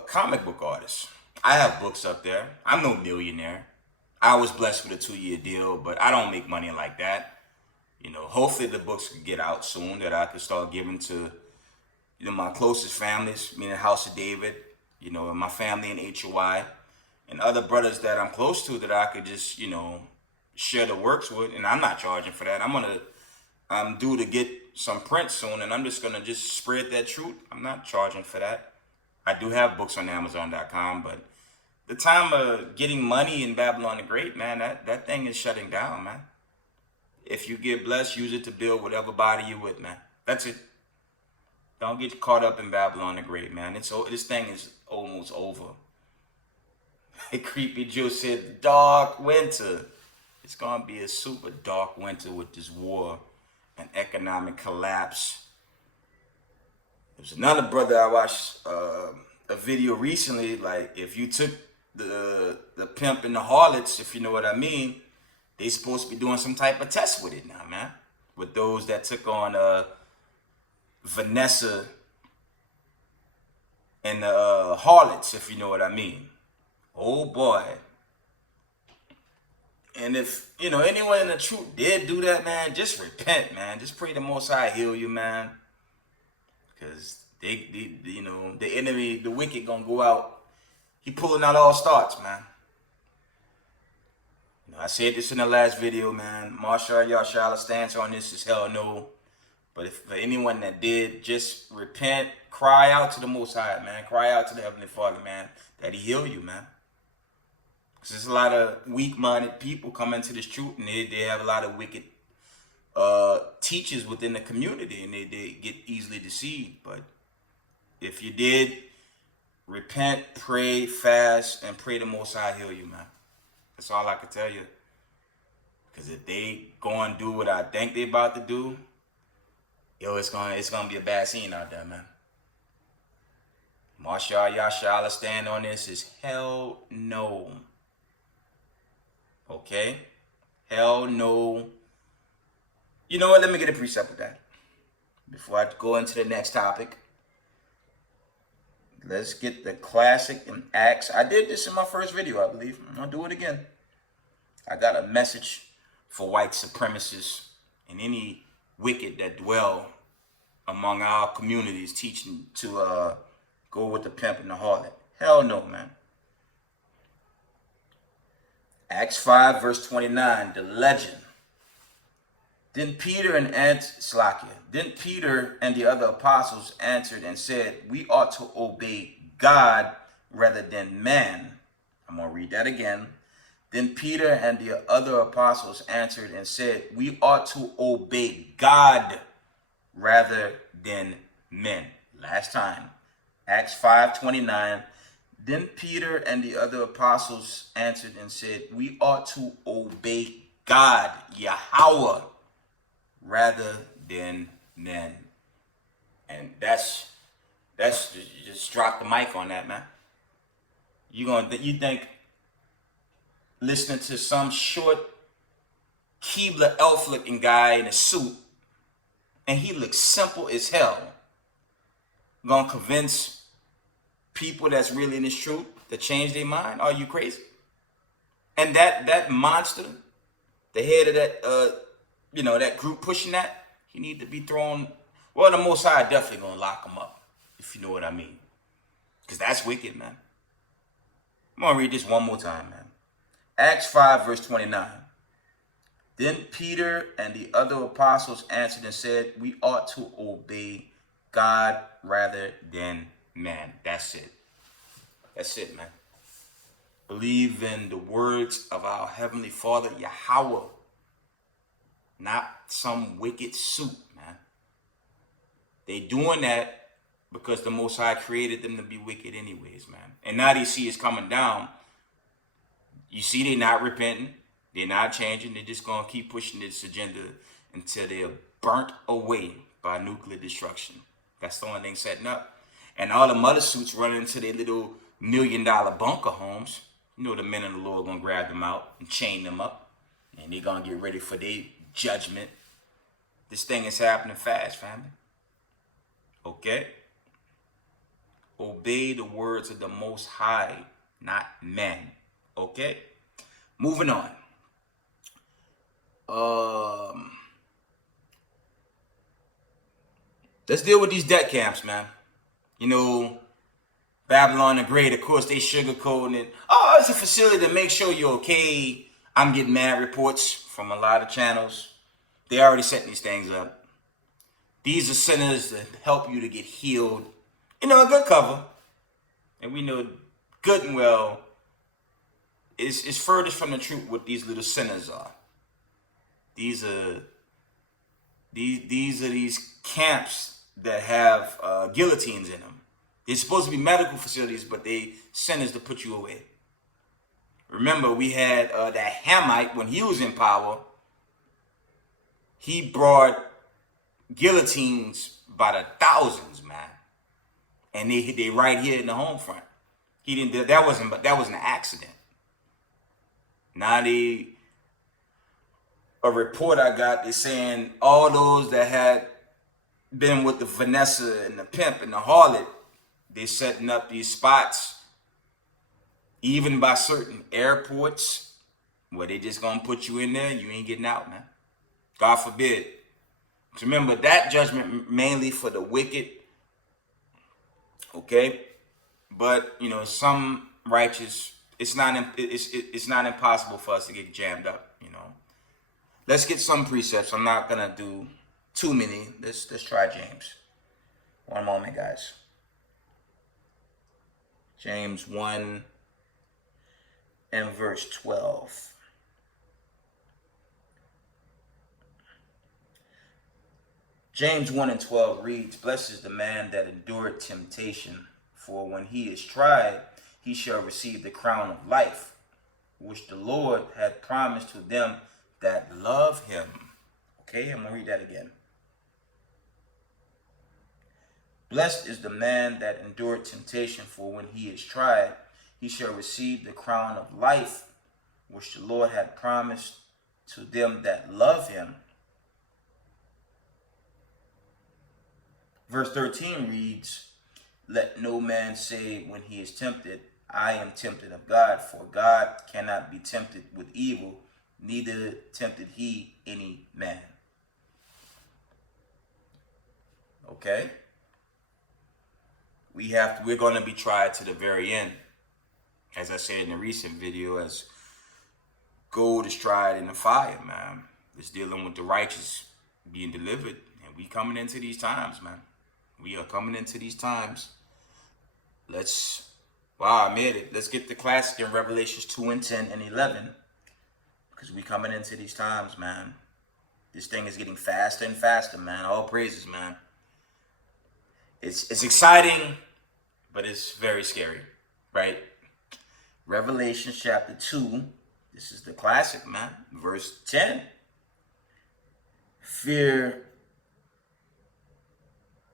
comic book artist. I have books up there. I'm no millionaire. I was blessed with a 2-year deal, but I don't make money like that. Hopefully the books can get out soon, that I can start giving to my closest families, meaning House of David, and my family in HOI, and other brothers that I'm close to, that I could just share the works with. And I'm not charging for that. I'm due to get some print soon, and I'm just gonna just spread that truth. I'm not charging for that. I do have books on Amazon.com, but the time of getting money in Babylon the Great, man, that thing is shutting down, man. If you get blessed, use it to build whatever body you're with, man. That's it. Don't get caught up in Babylon the Great, man. This thing is almost over. Creepy Joe said, "Dark winter." It's gonna be a super dark winter with this war and economic collapse. There's another brother I watched a video recently. Like, if you took the pimp and the harlots, if you know what I mean, they supposed to be doing some type of test with it now, man. With those that took on Vanessa and the harlots, if you know what I mean. Oh boy. And if anyone in the truth did do that, man, just repent, man. Just pray the Most High heal you, man. Because the enemy, the wicked, gonna go out. He pulling out all starts, man. I said this in the last video, man. Marshall Yashala stance on this is hell no. But if for anyone that did, just repent, cry out to the Most High, man. Cry out to the Heavenly Father, man, that He heal you, man. Because there's a lot of weak-minded people come into this truth, and they have a lot of wicked teachers within the community, and they get easily deceived. But if you did repent, pray, fast, and pray the Most High heal you, man. That's all I can tell you. Because if they go and do what I think they about to do, yo, it's gonna be a bad scene out there, man. Marshall Yashala stand on this is hell no. Okay? Hell no. You know what? Let me get a precept with that. Before I go into the next topic, let's get the classic in Acts. I did this in my first video, I believe. I'll do it again. I got a message for white supremacists and any wicked that dwell among our communities, teaching to go with the pimp and the harlot. Hell no, man. Acts 5, verse 29, the legend. Then Peter and the other apostles answered and said, we ought to obey God rather than man. I'm going to read that again. Then Peter and the other apostles answered and said, we ought to obey God rather than men. Last time. Acts 5:29. Then Peter and the other apostles answered and said, we ought to obey God, Yahweh, rather than men. And that's just drop the mic on that, man. You think listening to some short Keebler elf looking guy in a suit, and he looks simple as hell, gonna convince people that's really in this truth to change their mind? Are you crazy? And that monster, the head of that that group pushing that, he need to be thrown. Well, the Most High definitely gonna lock him up, if you know what I mean. Because that's wicked, man. I'm gonna read this one more time, man. Acts 5, verse 29. Then Peter and the other apostles answered and said, we ought to obey God rather than man. That's it. That's it, man. Believe in the words of our Heavenly Father, Yahweh. Not some wicked suit, man. They doing that because the Most High created them to be wicked anyways, man. And now they see it's coming down. You see they're not repenting. They're not changing. They're just going to keep pushing this agenda until they're burnt away by nuclear destruction. That's the only thing setting up. And all the mother suits running into their little $1 million bunker homes. You know the men of the Lord are going to grab them out and chain them up. And they're going to get ready for their judgment. This thing is happening fast, family. Okay? Obey the words of the Most High, not men. Okay? Moving on. Let's deal with these debt camps, man. You know, Babylon the Great, of course, they sugarcoating it. Oh, it's a facility to make sure you're okay. I'm getting mad reports from a lot of channels. They already setting these things up. These are centers that help you to get healed. You know, a good cover. And we know good and well is furthest from the truth what these little centers are. These are these camps that have guillotines in them. They're supposed to be medical facilities, but they centers to put you away. Remember, we had that Hamite when he was in power. He brought guillotines by the thousands, man, and they right here in the home front. He didn't. That wasn't an accident. Now a report I got is saying all those that had been with the Vanessa and the pimp and the harlot, they're setting up these spots, even by certain airports, where they just gonna put you in there and you ain't getting out, man. God forbid. So remember, that judgment mainly for the wicked, okay? But you know, some righteous, it's not impossible for us to get jammed up, you know. Let's get some precepts. I'm not gonna do too many. Let's try James. One moment, guys. James 1 and verse 12. James 1 and 12 reads, blessed is the man that endured temptation, for when he is tried, he shall receive the crown of life, which the Lord had promised to them that love him. Okay, I'm going to read that again. Blessed is the man that endured temptation, for when he is tried, he shall receive the crown of life, which the Lord had promised to them that love him. Verse 13 reads, let no man say when he is tempted, I am tempted of God, for God cannot be tempted with evil, neither tempted he any man. Okay? We're going to be tried to the very end. As I said in a recent video, as gold is tried in the fire, man. It's dealing with the righteous being delivered. And we coming into these times, man. We are coming into these times. I made it. Let's get the classic in Revelations 2 and 10 and 11. Because we coming into these times, man. This thing is getting faster and faster, man. All praises, man. It's exciting, but it's very scary, right? Revelation chapter 2, this is the classic, man. Verse 10. Fear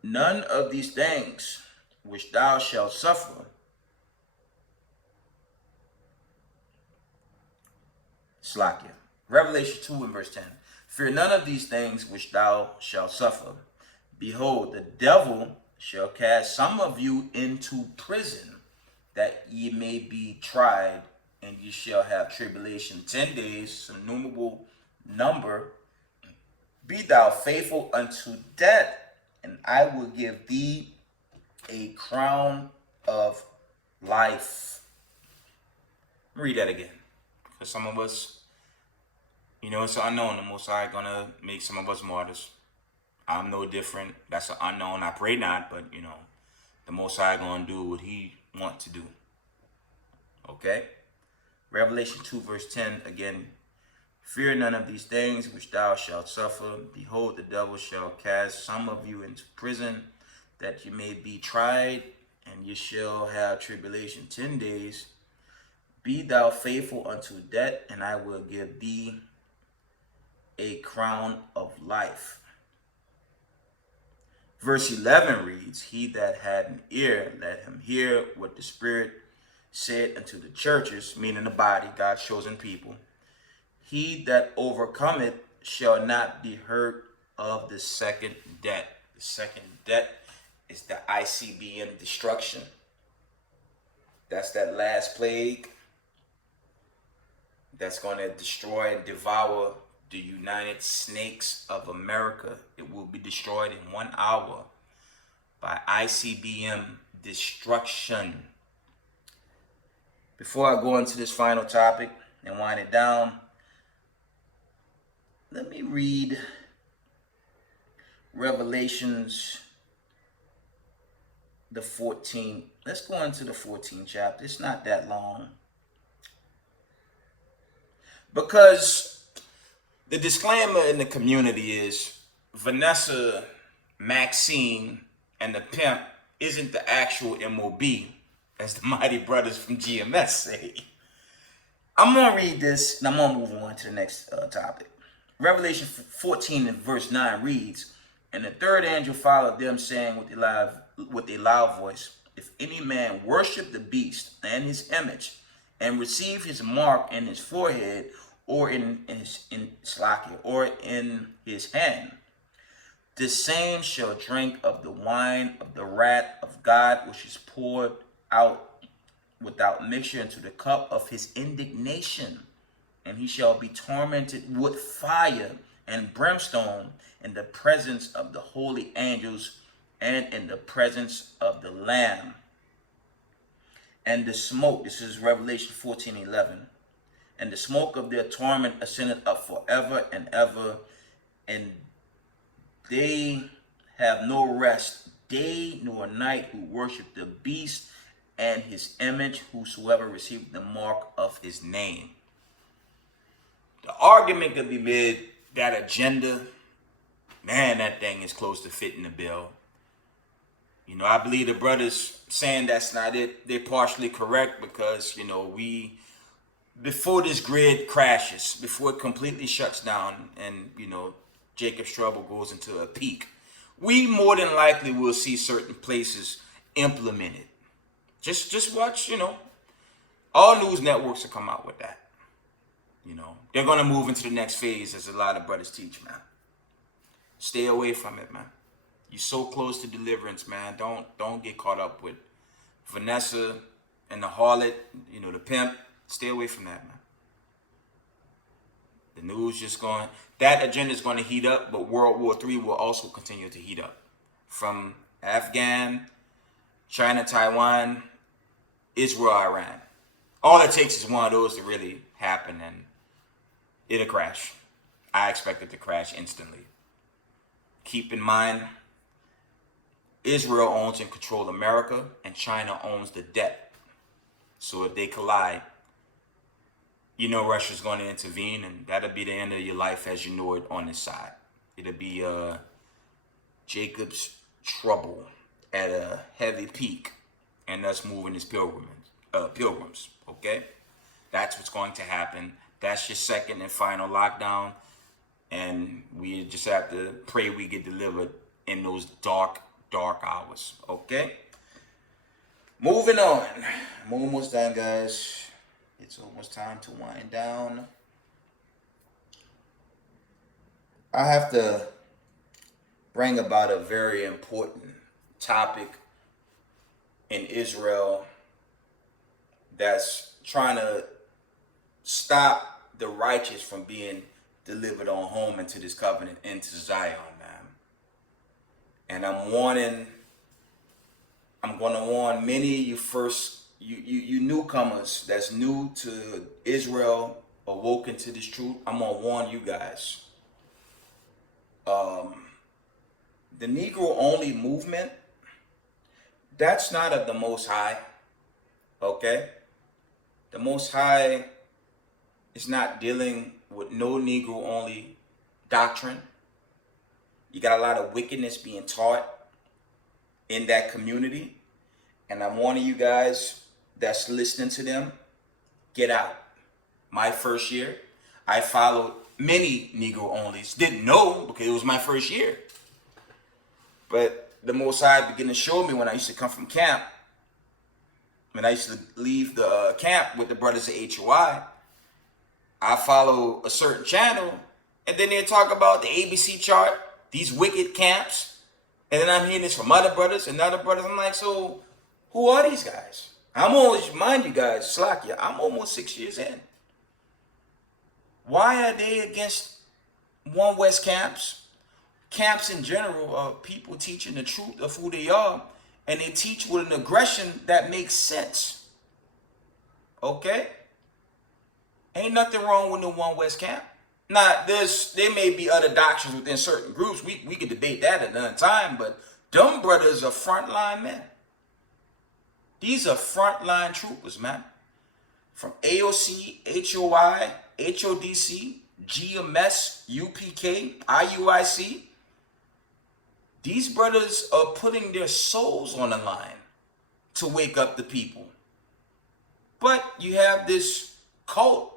none of these things which thou shalt suffer. Slakia. Revelation 2 and verse 10. Fear none of these things which thou shalt suffer. Behold, the devil shall cast some of you into prison, that ye may be tried, and ye shall have tribulation 10 days, some innumerable number. Be thou faithful unto death, and I will give thee a crown of life. Read that again. For some of us, it's an unknown. The Most High gonna make some of us martyrs. I'm no different. That's an unknown. I pray not, but the Most High gonna do what he want to do. Okay? Revelation 2 verse 10 again. Fear none of these things which thou shalt suffer. Behold, the devil shall cast some of you into prison, that you may be tried, and you shall have tribulation 10 days. Be thou faithful unto death, and I will give thee a crown of life. Verse 11 reads, he that had an ear, let him hear what the Spirit said unto the churches, meaning the body, God's chosen people. He that overcometh shall not be hurt of the second death. The second death is the ICBM destruction. That's that last plague that's going to destroy and devour the United Snakes of America. It will be destroyed in 1 hour by ICBM destruction. Before I go into this final topic and wind it down, let me read Revelations, the 14th. Let's go into the 14th chapter. It's not that long. Because the disclaimer in the community is Vanessa, Maxine, and the pimp isn't the actual MOB, as the mighty brothers from GMS say. I'm going to read this, and I'm going to move on to the next topic. Revelation 14 and verse 9 reads, and the third angel followed them, saying with a loud voice, if any man worship the beast and his image, and receive his mark in his forehead, or in his hand, the same shall drink of the wine of the wrath of God, which is poured out without mixture into the cup of his indignation. And he shall be tormented with fire and brimstone in the presence of the holy angels and in the presence of the Lamb. And the smoke, this is Revelation 14:11. And the smoke of their torment ascended up forever and ever, and they have no rest, day nor night, who worship the beast and his image, whosoever received the mark of his name. The argument could be made that agenda, man, that thing is close to fitting the bill. I believe the brothers saying that's not it, they're partially correct because, before this grid crashes, before it completely shuts down and, Jacob's trouble goes into a peak, we more than likely will see certain places implemented. Just watch, all news networks will come out with that. They're going to move into the next phase, as a lot of brothers teach, man. Stay away from it, man. You're so close to deliverance, man. Don't get caught up with Vanessa and the harlot, the pimp. Stay away from that, man. The news that agenda is going to heat up, but World War 3 will also continue to heat up. From Afghan, China, Taiwan, Israel, Iran. All it takes is one of those to really happen, and it'll crash. I expect it to crash instantly. Keep in mind, Israel owns and controls America, and China owns the debt. So if they collide, Russia's going to intervene, and that'll be the end of your life as you know it on this side. It'll be Jacob's trouble at a heavy peak, and us moving as pilgrims. Okay, that's what's going to happen. That's your second and final lockdown, and we just have to pray we get delivered in those dark hours. Okay, moving on. I'm almost done, guys. It's almost time to wind down. I have to bring about a very important topic in Israel that's trying to stop the righteous from being delivered on home into this covenant, into Zion, man. And I'm going to warn many of you newcomers that's new to Israel, awoken to this truth. I'm going to warn you guys. The Negro only movement, that's not of the Most High. Okay? The Most High is not dealing with no Negro only doctrine. You got a lot of wickedness being taught in that community. And I'm warning you guys that's listening to them, get out. My first year, I followed many Negro onlys. Didn't know because it was my first year. But the Most High began to show me when I used to come from camp. When I used to leave the camp with the brothers at HOI, I follow a certain channel, and then they talk about the ABC chart, these wicked camps, and then I'm hearing this from other brothers and other brothers. I'm like, so who are these guys? I'm always, mind you guys, Slakia, I'm almost 6 years in. Why are they against One West camps? Camps in general are people teaching the truth of who they are, and they teach with an aggression that makes sense. Okay? Ain't nothing wrong with the One West camp. Now, there may be other doctrines within certain groups. We could debate that at another time, but them brothers are frontline men. These are frontline troopers, man. From AOC, HOI, HODC, GMS, UPK, IUIC. These brothers are putting their souls on the line to wake up the people. But you have this cult.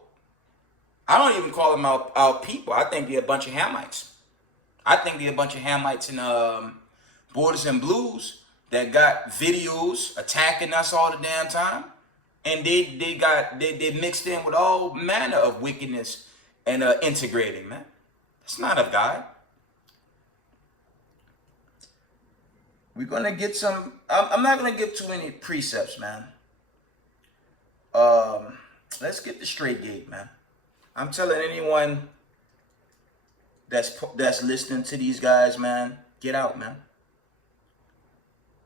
I don't even call them our people. I think they're a bunch of Hamites. I think they're a bunch of Hamites in Borders and Blues that got videos attacking us all the damn time. And they mixed in with all manner of wickedness and integrating, man. It's not of God. We're going to get some, I'm not going to give too many precepts, man. Let's get the straight gate, man. I'm telling anyone that's listening to these guys, man, get out, man.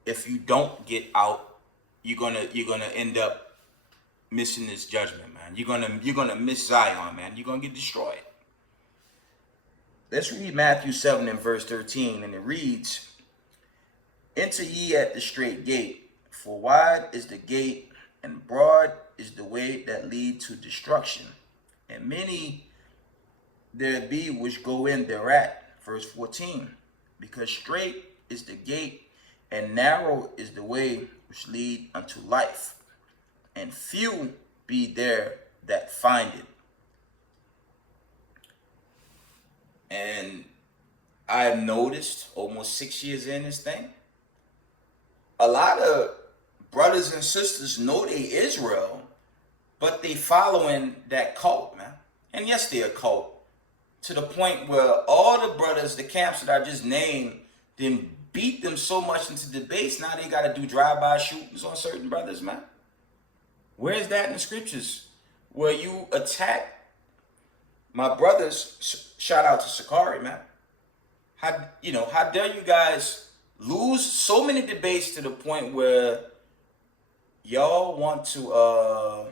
If you don't get out, you're gonna end up missing this judgment, man. You're gonna miss Zion, man. You're gonna get destroyed. Let's read Matthew 7 and verse 13, and it reads, "Enter ye at the straight gate, for wide is the gate, and broad is the way that lead to destruction, and many there be which go in thereat." Verse 14, "Because straight is the gate, And narrow is the way which lead unto life, and few be there that find it. And I have noticed almost 6 years in this thing, a lot of brothers and sisters know they Israel, but they following that cult, man. And yes, they're a cult. To the point where all the brothers, the camps that I just named, then beat them so much into debates, now they got to do drive-by shootings on certain brothers, man. Where is that in the scriptures? Where you attack my brothers, shout out to Sakari, man. How dare you guys lose so many debates to the point where y'all want to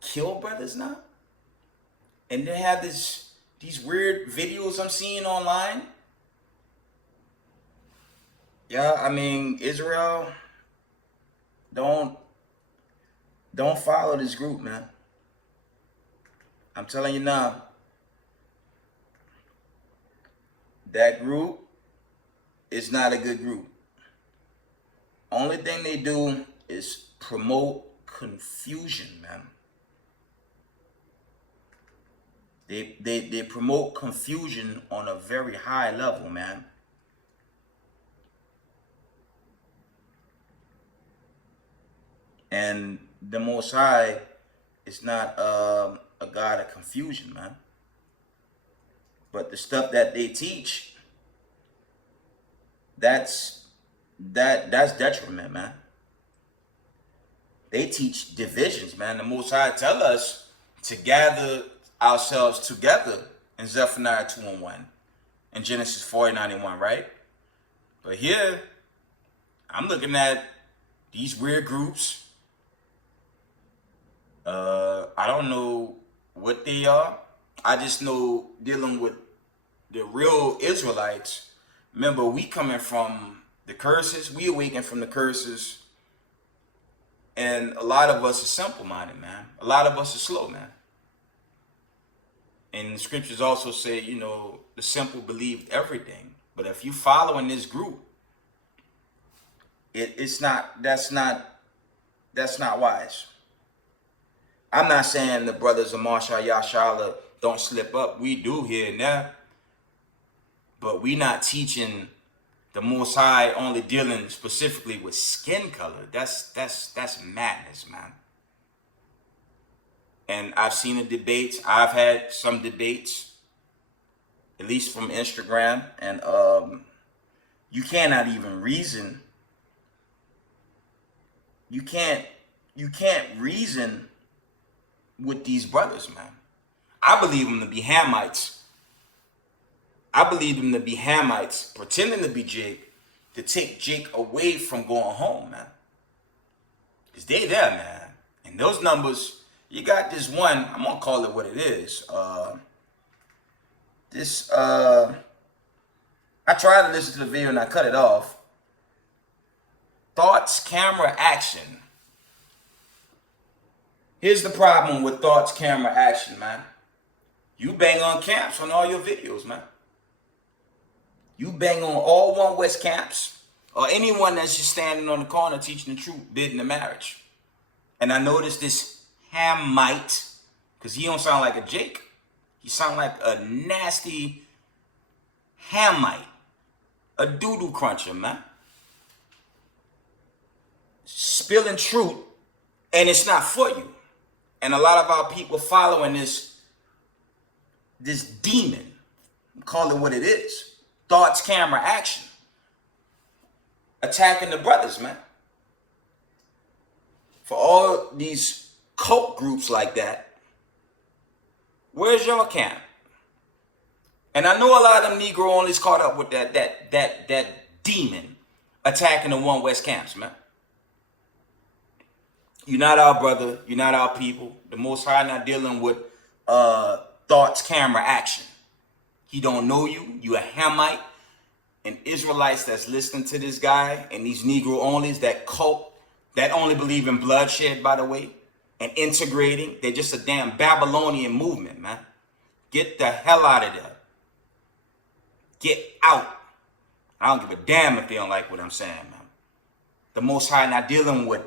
kill brothers now? And they have these weird videos I'm seeing online. Yeah, I mean, Israel, don't follow this group, man. I'm telling you now, that group is not a good group. Only thing they do is promote confusion, man. They promote confusion on a very high level, man. And the Most High is not a God of confusion, man. But the stuff that they teach, that's detriment, man. They teach divisions, man. The Most High tell us to gather ourselves together in Zephaniah 2:1 and Genesis 40:91, right? But here, I'm looking at these weird groups. I don't know what they are. I just know dealing with the real Israelites. Remember, we coming from the curses. We awaken from the curses. And a lot of us are simple-minded, man. A lot of us are slow, man. And the scriptures also say, the simple believe everything. But if you following this group, that's not wise. I'm not saying the brothers of Marshall Yashala don't slip up. We do here and there. But we not teaching the Most High only dealing specifically with skin color. That's madness, man. And I've seen the debates. I've had some debates, at least from Instagram, and you cannot even reason. You can't reason with these brothers, man. I believe them to be Hamites. Pretending to be Jake, to take Jake away from going home, man. Because they there, man. And those numbers, you got this one, I'm going to call it what it is. I tried to listen to the video and I cut it off. Thoughts, camera, action. Here's the problem with thoughts, camera, action, man. You bang on camps on all your videos, man. You bang on all One West camps or anyone that's just standing on the corner teaching the truth, bidding the marriage. And I noticed this Hamite, because he don't sound like a Jake. He sound like a nasty Hamite, a doo-doo cruncher, man. Spilling truth, and it's not for you. And a lot of our people following this demon, call it what it is. Thoughts, camera, action. Attacking the brothers, man. For all these cult groups like that, where's your camp? And I know a lot of them Negro only's caught up with that demon attacking the One West camps, man. You're not our brother. You're not our people. The Most High not dealing with thoughts, camera, action. He don't know you. You a Hamite. And Israelites that's listening to this guy and these Negro onlys, that cult, that only believe in bloodshed, by the way, and integrating. They're just a damn Babylonian movement, man. Get the hell out of there. Get out. I don't give a damn if they don't like what I'm saying, man. The Most High not dealing with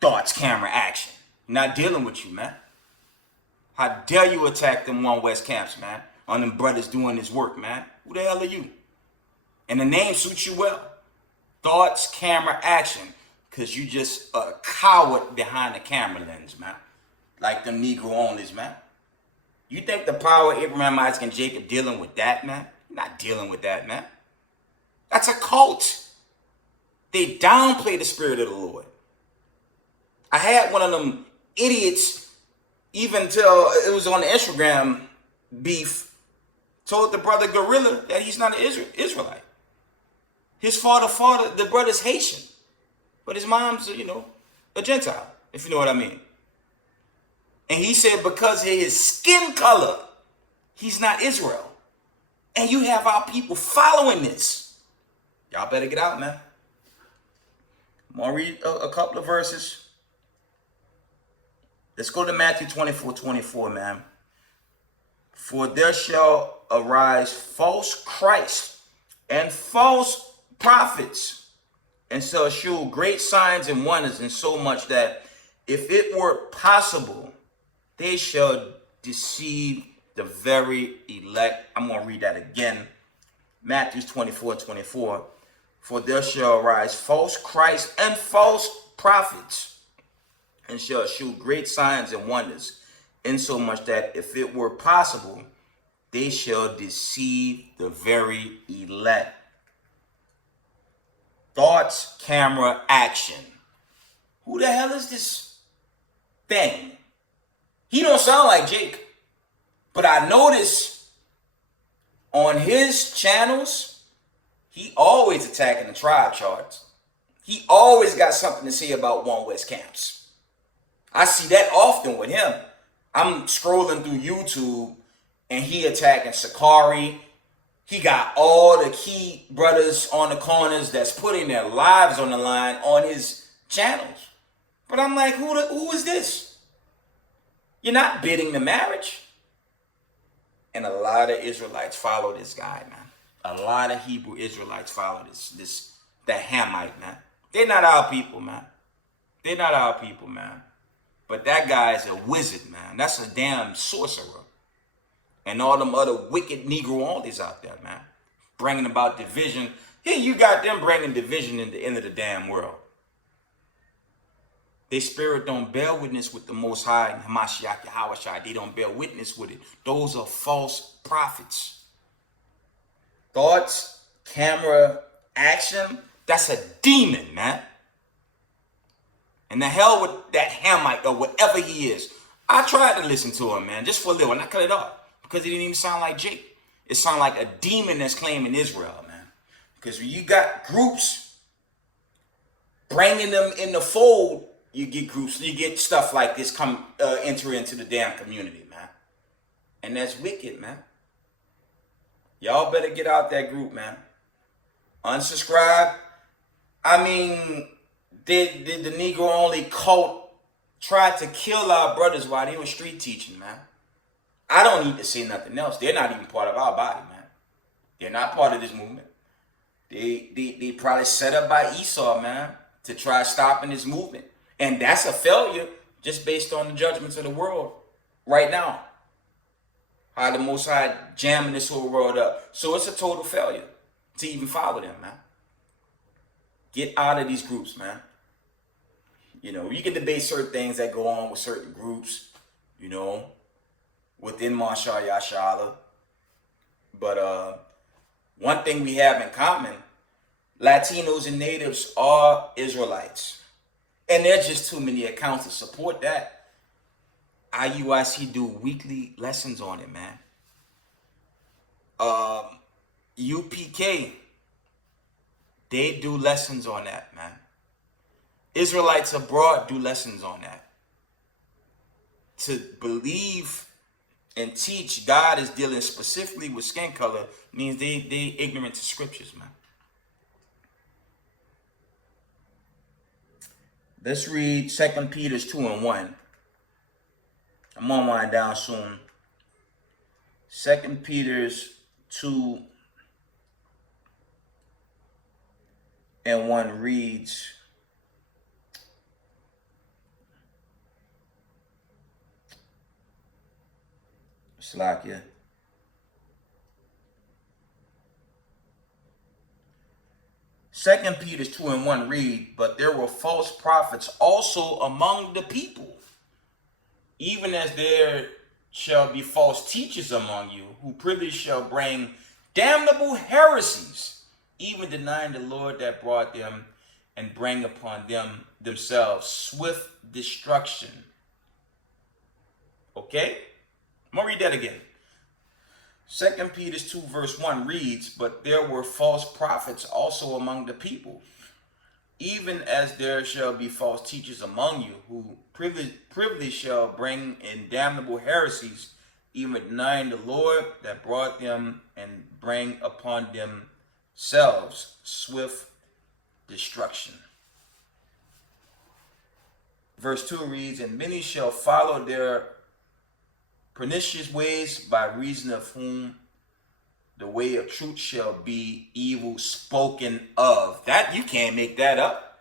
thoughts, camera, action. Not dealing with you, man. How dare you attack them One West camps, man? On them brothers doing this work, man. Who the hell are you? And the name suits you well. Thoughts, camera, action. Because you just a coward behind the camera lens, man. Like them Negro onlys, man. You think the power of Abraham, Isaac, and Jacob dealing with that, man? You're not dealing with that, man. That's a cult. They downplay the spirit of the Lord. I had one of them idiots, even till it was on the Instagram beef, told the brother Gorilla that he's not an Israelite. His father, the brother's Haitian. But his mom's, a Gentile, if you know what I mean. And he said because of his skin color, he's not Israel. And you have our people following this. Y'all better get out, man. I'm going to read a couple of verses. Let's go to Matthew 24:24, man. For there shall arise false Christ and false prophets, and shall shew great signs and wonders, in so much that if it were possible, they shall deceive the very elect. I'm going to read that again. Matthew 24:24. For there shall arise false Christ and false prophets, and shall shew great signs and wonders, insomuch that if it were possible, they shall deceive the very elect. Thoughts, camera, action. Who the hell is this thing? He don't sound like Jake, but I notice on his channels, he always attacking the tribe charts. He always got something to say about One West camps. I see that often with him. I'm scrolling through YouTube and he attacking Sakari. He got all the key brothers on the corners that's putting their lives on the line on his channels. But I'm like, who is this? You're not bidding the marriage. And a lot of Israelites follow this guy, man. A lot of Hebrew Israelites follow that Hamite, man. They're not our people, man. They're not our people, man. But that guy is a wizard, man. That's a damn sorcerer. And all them other wicked Negro onlys out there, man. Bringing about division. Here you got them bringing division in the end of the damn world. Their spirit don't bear witness with the Most High and Hamashiach Yahushua. They don't bear witness with it. Those are false prophets. Thoughts, camera, action. That's a demon, man. And the hell with that Hamite or whatever he is. I tried to listen to him, man, just for a little, and I cut it off. Because it didn't even sound like Jake. It sounded like a demon that's claiming Israel, man. Because when you got groups bringing them in the fold, you get groups, you get stuff like this come enter into the damn community, man. And that's wicked, man. Y'all better get out that group, man. Unsubscribe. I mean, did the Negro only cult try to kill our brothers while they were street teaching, man? I don't need to say nothing else. They're not even part of our body, man. They're not part of this movement. They probably set up by Esau, man, to try stopping this movement. And that's a failure just based on the judgments of the world right now. How the Most High jamming this whole world up. So it's a total failure to even follow them, man. Get out of these groups, man. You can debate certain things that go on with certain groups, within Marshall Yashala. But one thing we have in common, Latinos and natives are Israelites. And there's just too many accounts to support that. IUIC do weekly lessons on it, man. UPK, they do lessons on that, man. Israelites abroad do lessons on that. To believe and teach God is dealing specifically with skin color means they ignorant to scriptures, man. Let's read 2 Peter 2:1. I'm gonna wind down soon. 2 Peter 2 and 1 reads, Slakia. 2 Peter 2 and 1 read, but there were false prophets also among the people, even as there shall be false teachers among you, who privily shall bring damnable heresies, even denying the Lord that brought them, and bring upon them themselves swift destruction. Okay? I'm going to read that again. 2 Peter 2 verse 1 reads, but there were false prophets also among the people, even as there shall be false teachers among you, who privily shall bring in damnable heresies, even denying the Lord that brought them, and bring upon themselves swift destruction. Verse 2 reads, and many shall follow their pernicious ways, by reason of whom the way of truth shall be evil spoken of. That, you can't make that up.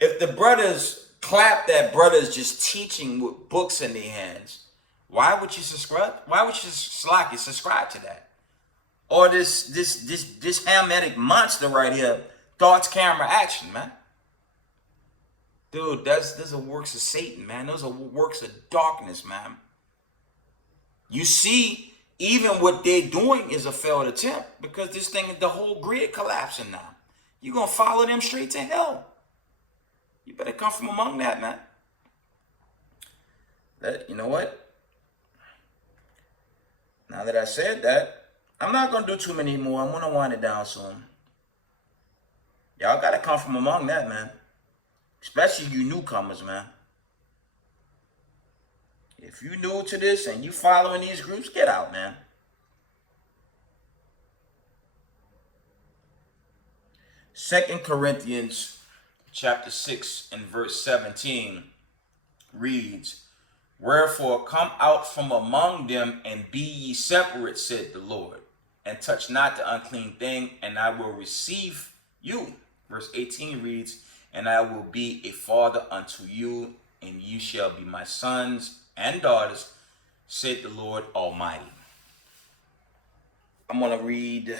If the brothers clap that brothers just teaching with books in their hands, why would you subscribe? Why would you subscribe to that? Or this Hamitic monster right here, thoughts, camera, action, man. Dude, those are works of Satan, man. Those are works of darkness, man. You see, even what they're doing is a failed attempt, because this thing, the whole grid collapsing now. You're going to follow them straight to hell. You better come from among that, man. You know what? Now that I said that, I'm not going to do too many more. I'm going to wind it down soon. Y'all got to come from among that, man. Especially you newcomers, man. If you new to this and you following these groups, get out, man. Second Corinthians chapter 6 and verse 17 reads, wherefore come out from among them and be ye separate, said the Lord, and touch not the unclean thing, and I will receive you. Verse 18 reads, and I will be a father unto you, and you shall be my sons and daughters, said the Lord Almighty. I'm going to read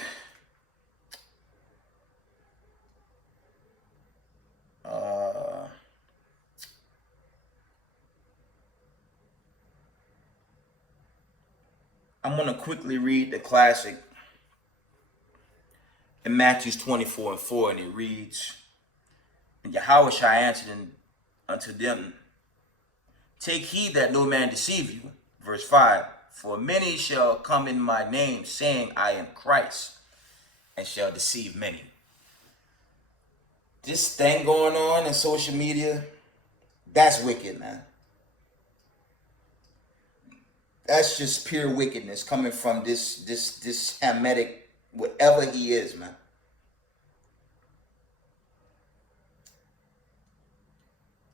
I'm going to quickly read the classic in Matthew 24 and 4, and it reads, and Yahweh shall answer unto them, take heed that no man deceive you. Verse 5, for many shall come in my name, saying, I am Christ, and shall deceive many. This thing going on in social media, that's wicked, man. That's just pure wickedness coming from this Hamitic, whatever he is, man.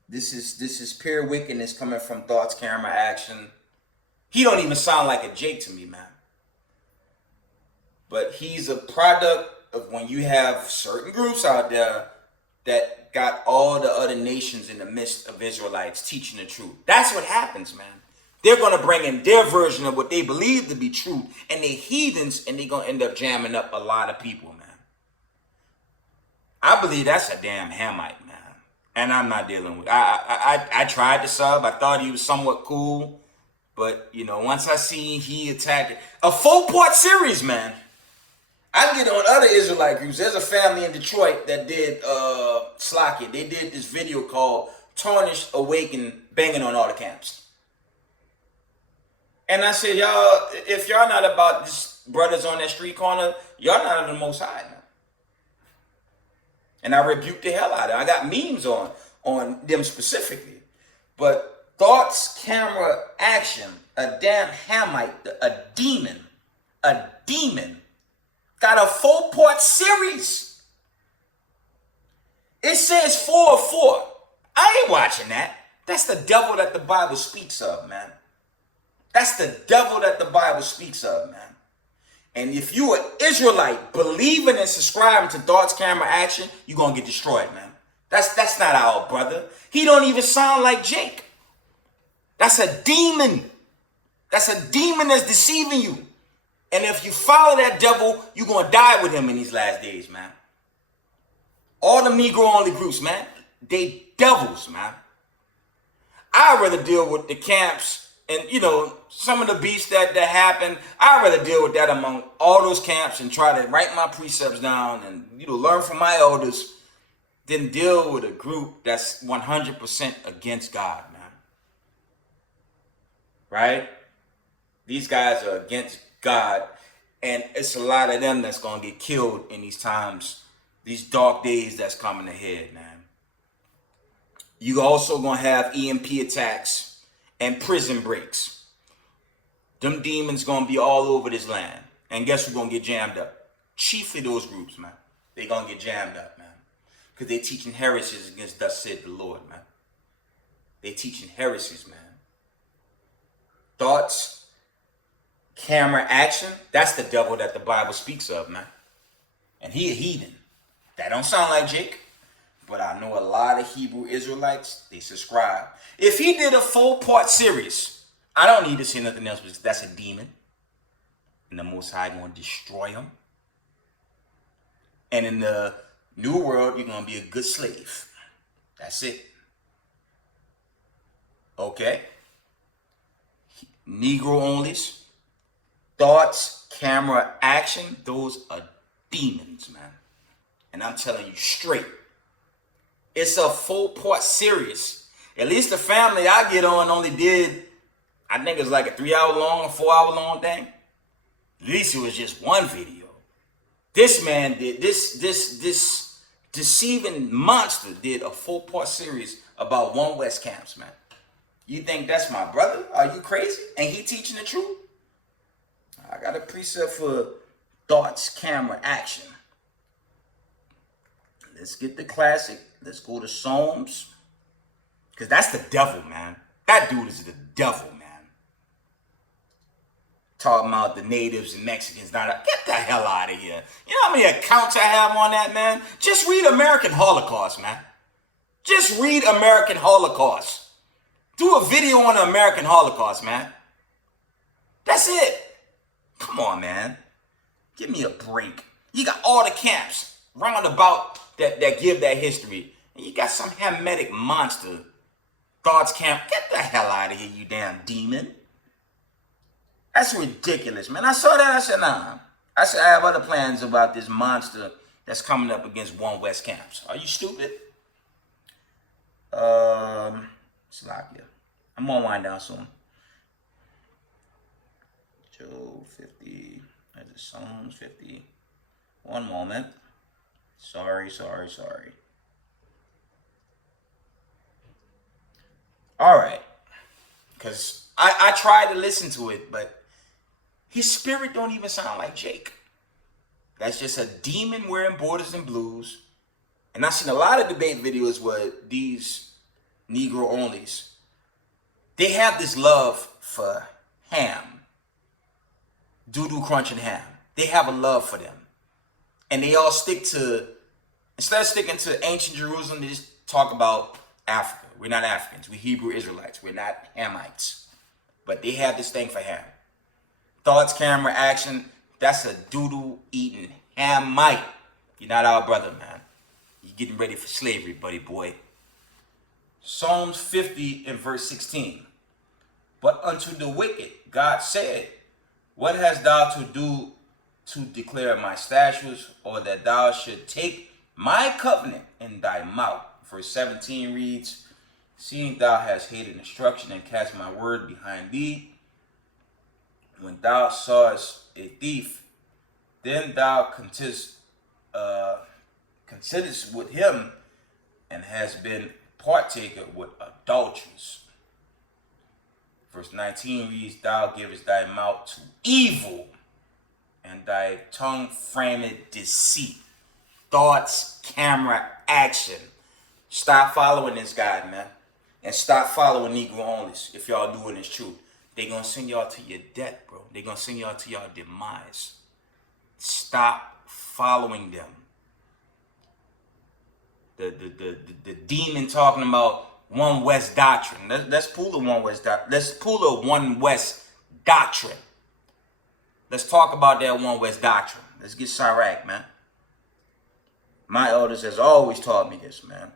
This is pure wickedness coming from thoughts, camera, action. He don't even sound like a Jake to me, man. But he's a product of when you have certain groups out there that got all the other nations in the midst of Israelites teaching the truth. That's what happens, man. They're going to bring in their version of what they believe to be truth, and they're heathens, and they're going to end up jamming up a lot of people, man. I believe that's a damn Hamite, man. And I'm not dealing with it. I tried to sub. I thought he was somewhat cool. But, you know, once I see he attacked it. A 4-part series, man. I get on other Israelite groups. There's a family in Detroit that did Slack. They did this video called Tarnished Awaken, banging on all the camps. And I said, y'all, if y'all not about this brothers on that street corner, y'all not of the Most High, man. And I rebuked the hell out of it. I got memes on them specifically. But thoughts, camera, action, a damn Hamite, a demon, got a 4-part series. It says 4 of 4. I ain't watching that. That's the devil that the Bible speaks of, man. That's the devil that the Bible speaks of, man. And if you an Israelite believing and subscribing to thoughts, camera, action, you're going to get destroyed, man. That's not our brother. He don't even sound like Jake. That's a demon. That's a demon that's deceiving you. And if you follow that devil, you're going to die with him in these last days, man. All them Negro-only groups, man, they devils, man. I'd rather deal with the camps and, you know, some of the beefs that happen. I'd rather deal with that among all those camps and try to write my precepts down and, you know, learn from my elders than deal with a group that's 100% against God, man. Right? These guys are against God, and it's a lot of them that's going to get killed in these times, these dark days that's coming ahead, man. You also going to have EMP attacks and prison breaks. Them demons going to be all over this land. And guess who's going to get jammed up? Chiefly those groups, man. They going to get jammed up, man. Because they teaching heresies against thus said the Lord, man. They teaching heresies, man. Thoughts, camera, action, that's the devil that the Bible speaks of, man. And he a heathen. That don't sound like Jake. But I know a lot of Hebrew Israelites, they subscribe. If he did a 4-part series, I don't need to say nothing else because that's a demon. And the Most High going to destroy him. And in the new world, you're going to be a good slave. That's it. Okay? Negro onlys, thoughts, camera, action, those are demons, man. And I'm telling you straight. It's a 4-part series. At least the family I get on only did, I think it was like a 3-hour long or 4-hour long thing. At least it was just one video. This man did, this deceiving monster did a 4-part series about One West camps, man. You think that's my brother? Are you crazy? Ain't he teaching the truth? I got a precept for thoughts, camera, action. Let's get the classic. Let's go to Psalms. Because that's the devil, man. That dude is the devil, man. Talking about the natives and Mexicans. Get the hell out of here. You know how many accounts I have on that, man? Just read American Holocaust, man. Just read American Holocaust. Do a video on the American Holocaust, man. That's it. Come on, man. Give me a break. You got all the camps roundabout that give that history. And you got some Hamitic monster thoughts camp. Get the hell out of here, you damn demon. That's ridiculous, man. I saw that. I said, nah. I said, I have other plans about this monster that's coming up against One West camps. Are you stupid? Slovakia. I'm gonna wind down soon. Job 50. That's it, Psalms 50. One moment. Sorry. All right. Because I tried to listen to it, but his spirit don't even sound like Jake. That's just a demon wearing borders and blues. And I've seen a lot of debate videos where these Negro onlys, they have this love for ham. Doo-doo crunching ham. They have a love for them. And they all stick to, instead of sticking to ancient Jerusalem, they just talk about Africa. We're not Africans. We're Hebrew Israelites. We're not Hamites. But they have this thing for ham. Thoughts, camera, action, that's a doo-doo eating Hamite. You're not our brother, man. You're getting ready for slavery, buddy boy. Psalms 50 and verse 16. But unto the wicked, God said, what hast thou to do to declare my statutes, or that thou should take my covenant in thy mouth? Verse 17 reads, seeing thou hast hated instruction and cast my word behind thee, when thou sawest a thief, then thou considerest with him, and hast been partaker with adulterers. Verse 19 reads, thou givest thy mouth to evil, and thy tongue frameth deceit. Thoughts, camera, action. Stop following this guy, man. And stop following Negro onlys if y'all doing this truth. They're going to send y'all to your death, bro. They're going to send y'all to your demise. Stop following them. The demon talking about One West doctrine. Let's pull a One West doctrine. Let's pull a One West doctrine. Let's talk about that One West doctrine. Let's get Sirach, man. My elders has always taught me this, man.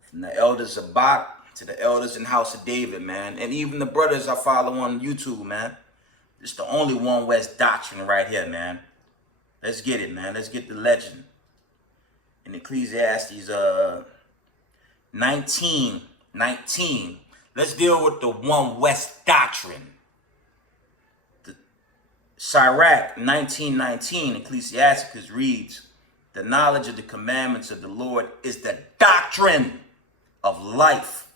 From the elders of BUGOUT to the elders in House of David, man. And even the brothers I follow on YouTube, man. It's the only One West doctrine right here, man. Let's get it, man. Let's get the legend. In Ecclesiastes 19:19. Let's deal with the One West doctrine. Sirach 19:19, Ecclesiasticus reads, the knowledge of the commandments of the Lord is the doctrine of life,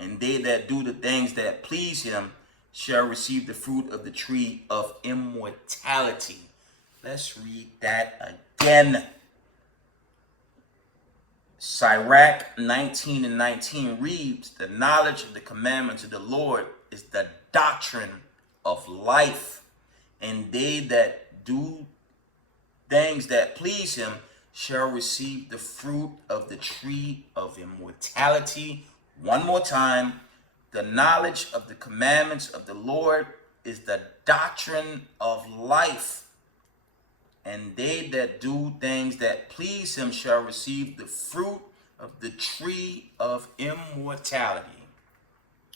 and they that do the things that please him shall receive the fruit of the tree of immortality. Let's read that again. Sirach 19:19 reads, the knowledge of the commandments of the Lord is the doctrine of life, and they that do things that please him shall receive the fruit of the tree of immortality. One more time. The knowledge of the commandments of the Lord is the doctrine of life, and they that do things that please him shall receive the fruit of the tree of immortality.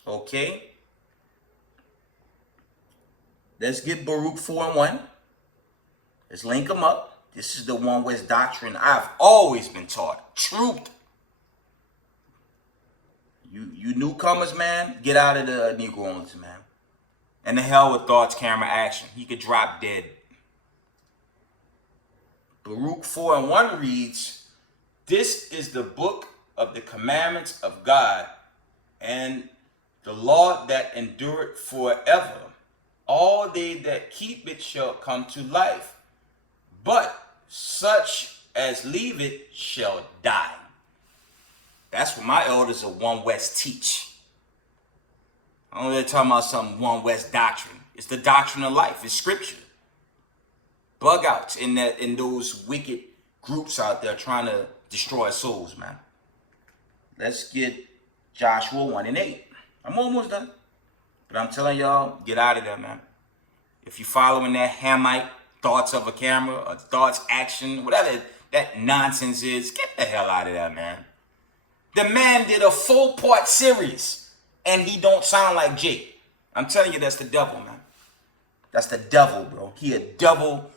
Okay? Let's get Baruch 4:1. Let's link them up. This is the One West doctrine I've always been taught. Truth. You newcomers, man, get out of the Negro onlys, man. And the hell with thoughts, camera, action. He could drop dead. Baruch 4:1 reads, this is the book of the commandments of God, and the law that endureth forever. All they that keep it shall come to life, but such as leave it shall die. That's what my elders of One West teach. I don't know, they're talking about some One West doctrine. It's the doctrine of life. It's scripture. Bugouts in those wicked groups out there trying to destroy souls, man. Let's get Joshua 1:8. I'm almost done. But I'm telling y'all, get out of there, man. If you're following that Hamite thoughts of a camera or thoughts action, whatever that nonsense is, get the hell out of there, man. The man did a 4-part series and he don't sound like Jake. I'm telling you, that's the devil, man. That's the devil, bro. He a devil.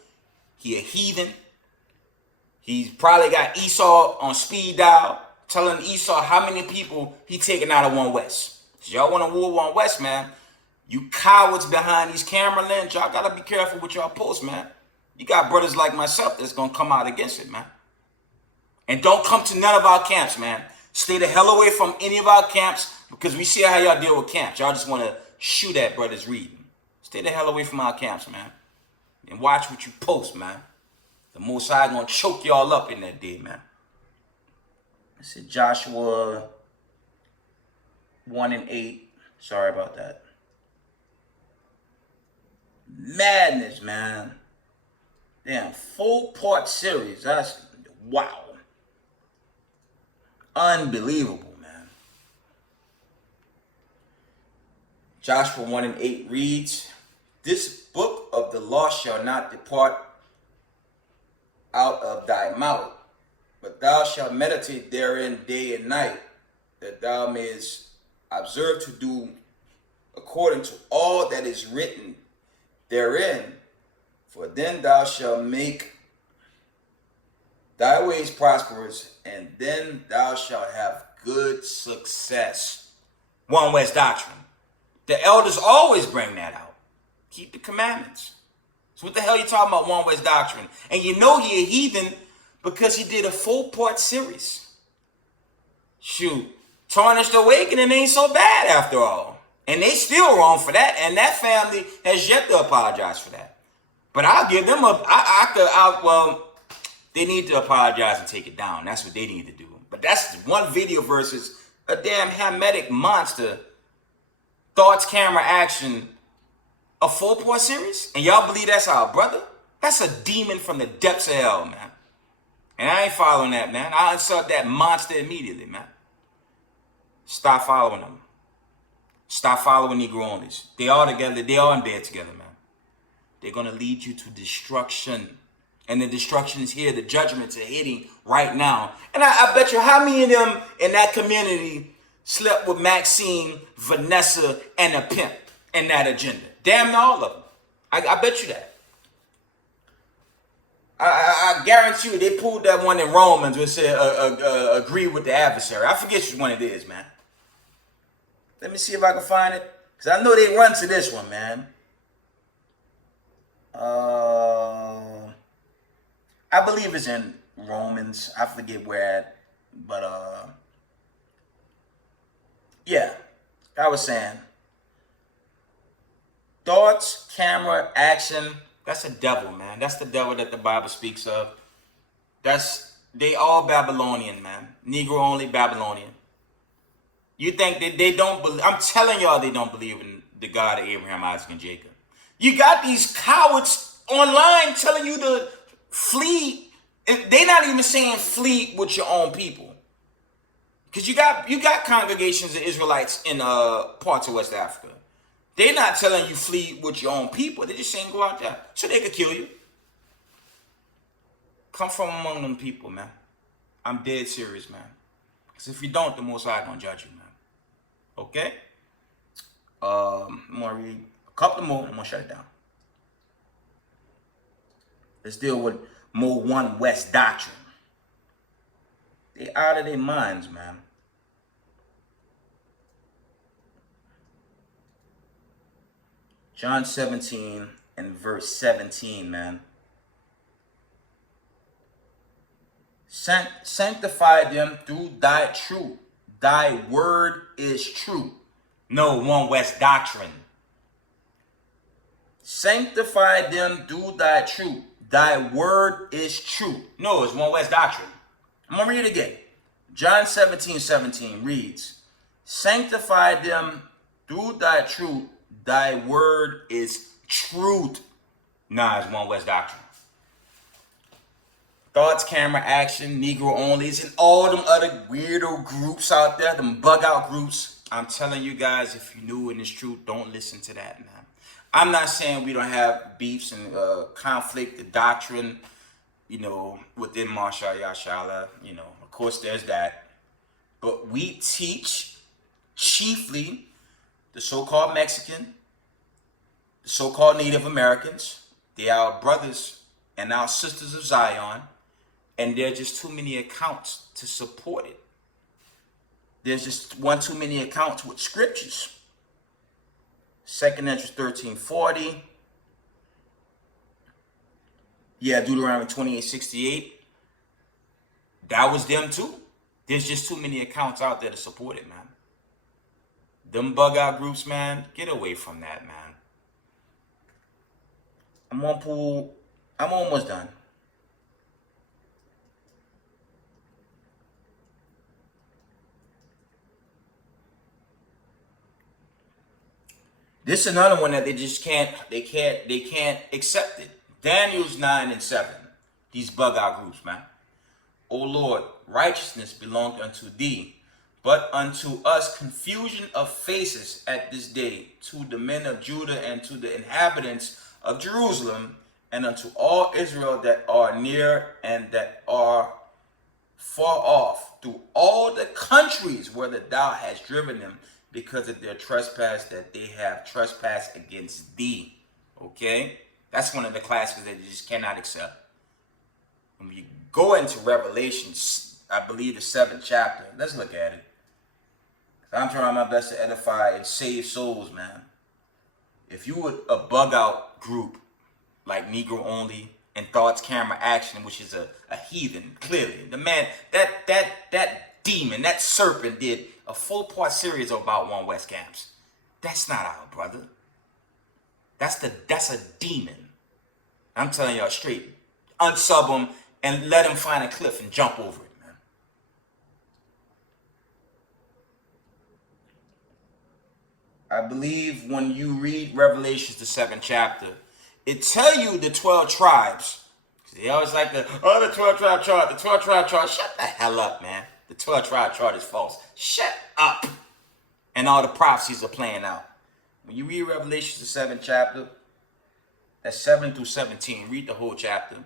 He a heathen. He's probably got Esau on speed dial, telling Esau how many people he taking out of One West. So y'all want to war One West, man. You cowards behind these camera lenses, y'all got to be careful with y'all posts, man. You got brothers like myself that's going to come out against it, man. And don't come to none of our camps, man. Stay the hell away from any of our camps, because we see how y'all deal with camps. Y'all just want to shoot at brothers reading. Stay the hell away from our camps, man. And watch what you post, man. The Most High going to choke y'all up in that day, man. I said Joshua 1:8. Sorry about that. Madness, man. Damn, 4-part series. That's wow. Unbelievable, man. Joshua 1:8 reads, this book of the law shall not depart out of thy mouth, but thou shalt meditate therein day and night, that thou mayest observe to do according to all that is written therein. For then thou shalt make thy ways prosperous, and then thou shalt have good success. One West doctrine. The elders always bring that out. Keep the commandments. So what the hell you talking about, One West doctrine? And you know he a heathen because he did a 4-part series. Shoot, Tarnished Awakening ain't so bad after all. And they still wrong for that. And that family has yet to apologize for that. But I'll give them well, they need to apologize and take it down. That's what they need to do. But that's one video versus a damn Hamitic monster. Thoughts, camera, action. A 4-part series? And y'all believe that's our brother? That's a demon from the depths of hell, man. And I ain't following that, man. I unsub that monster immediately, man. Stop following them. Stop following Negro onlys. They all together. They all in bed together, man. They're going to lead you to destruction. And the destruction is here. The judgments are hitting right now. And I bet you how many of them in that community slept with Maxine, Vanessa, and a pimp in that agenda. Damn near all of them. I bet you that. I guarantee you they pulled that one in Romans which said agree with the adversary. I forget which one it is, man. Let me see if I can find it. Because I know they run to this one, man. I believe it's in Romans. I forget where at. But, yeah. I was saying. Thoughts, camera, action. That's a devil, man. That's the devil that the Bible speaks of. They all Babylonian, man. Negro only Babylonian. You think that they don't believe? I'm telling y'all they don't believe in the God of Abraham, Isaac, and Jacob. You got these cowards online telling you to flee. They're not even saying flee with your own people. Because you got congregations of Israelites in parts of West Africa. They're not telling you flee with your own people. They're just saying go out there so they could kill you. Come from among them people, man. I'm dead serious, man. Because if you don't, the Most High gonna judge you, man. Okay? I'm gonna read a couple more. I'm gonna shut it down. Let's deal with more One West doctrine. They out of their minds, man. John 17 and verse 17, man. Sanctify them through thy truth. Thy word is true. No, One West doctrine. Sanctify them through thy truth. Thy word is true. No, it's One West doctrine. I'm going to read it again. John 17:17 reads, sanctify them through thy truth. Thy word is truth. Nah, it's One West doctrine. Thoughts, camera, action, Negro onlys, and all them other weirdo groups out there, them bug out groups. I'm telling you guys, if you're new in this truth, don't listen to that, man. I'm not saying we don't have beefs and conflict, the doctrine, within Mashal Yashala, of course there's that. But we teach chiefly the so-called Mexican, the so-called Native Americans. They are our brothers and our sisters of Zion. And there are just too many accounts to support it. There's just one too many accounts with scriptures. 2nd Ezra 13:40. Yeah, Deuteronomy 28:68. That was them too. There's just too many accounts out there to support it, man. Them bug out groups, man, get away from that, man. I'm almost done. This is another one that they can't accept it. Daniel's 9 and 7. These bug out groups, man. O Lord, righteousness belonged unto thee, but unto us confusion of faces at this day, to the men of Judah and to the inhabitants of Jerusalem, and unto all Israel that are near and that are far off, through all the countries where thou hast driven them, because of their trespass that they have trespassed against thee. Okay? That's one of the classes that you just cannot accept. When you go into Revelations, I believe the 7th chapter, let's look at it. I'm trying my best to edify and save souls, man. If you were a bug out group like Negro Only and Thoughts, Camera, Action, which is a heathen, clearly. The man, that demon, that serpent did a 4-part series about One West camps. That's not our brother. That's a demon. I'm telling y'all straight. Unsub him and let him find a cliff and jump over it, man. I believe when you read Revelations, the 7th chapter, It tell you the 12 tribes. They always like the 12 tribe chart, the 12 tribe chart. Shut the hell up, man. The 12 tribe chart is false. Shut up. And all the prophecies are playing out. When you read Revelation, the 7th chapter, that's 7 through 17. Read the whole chapter.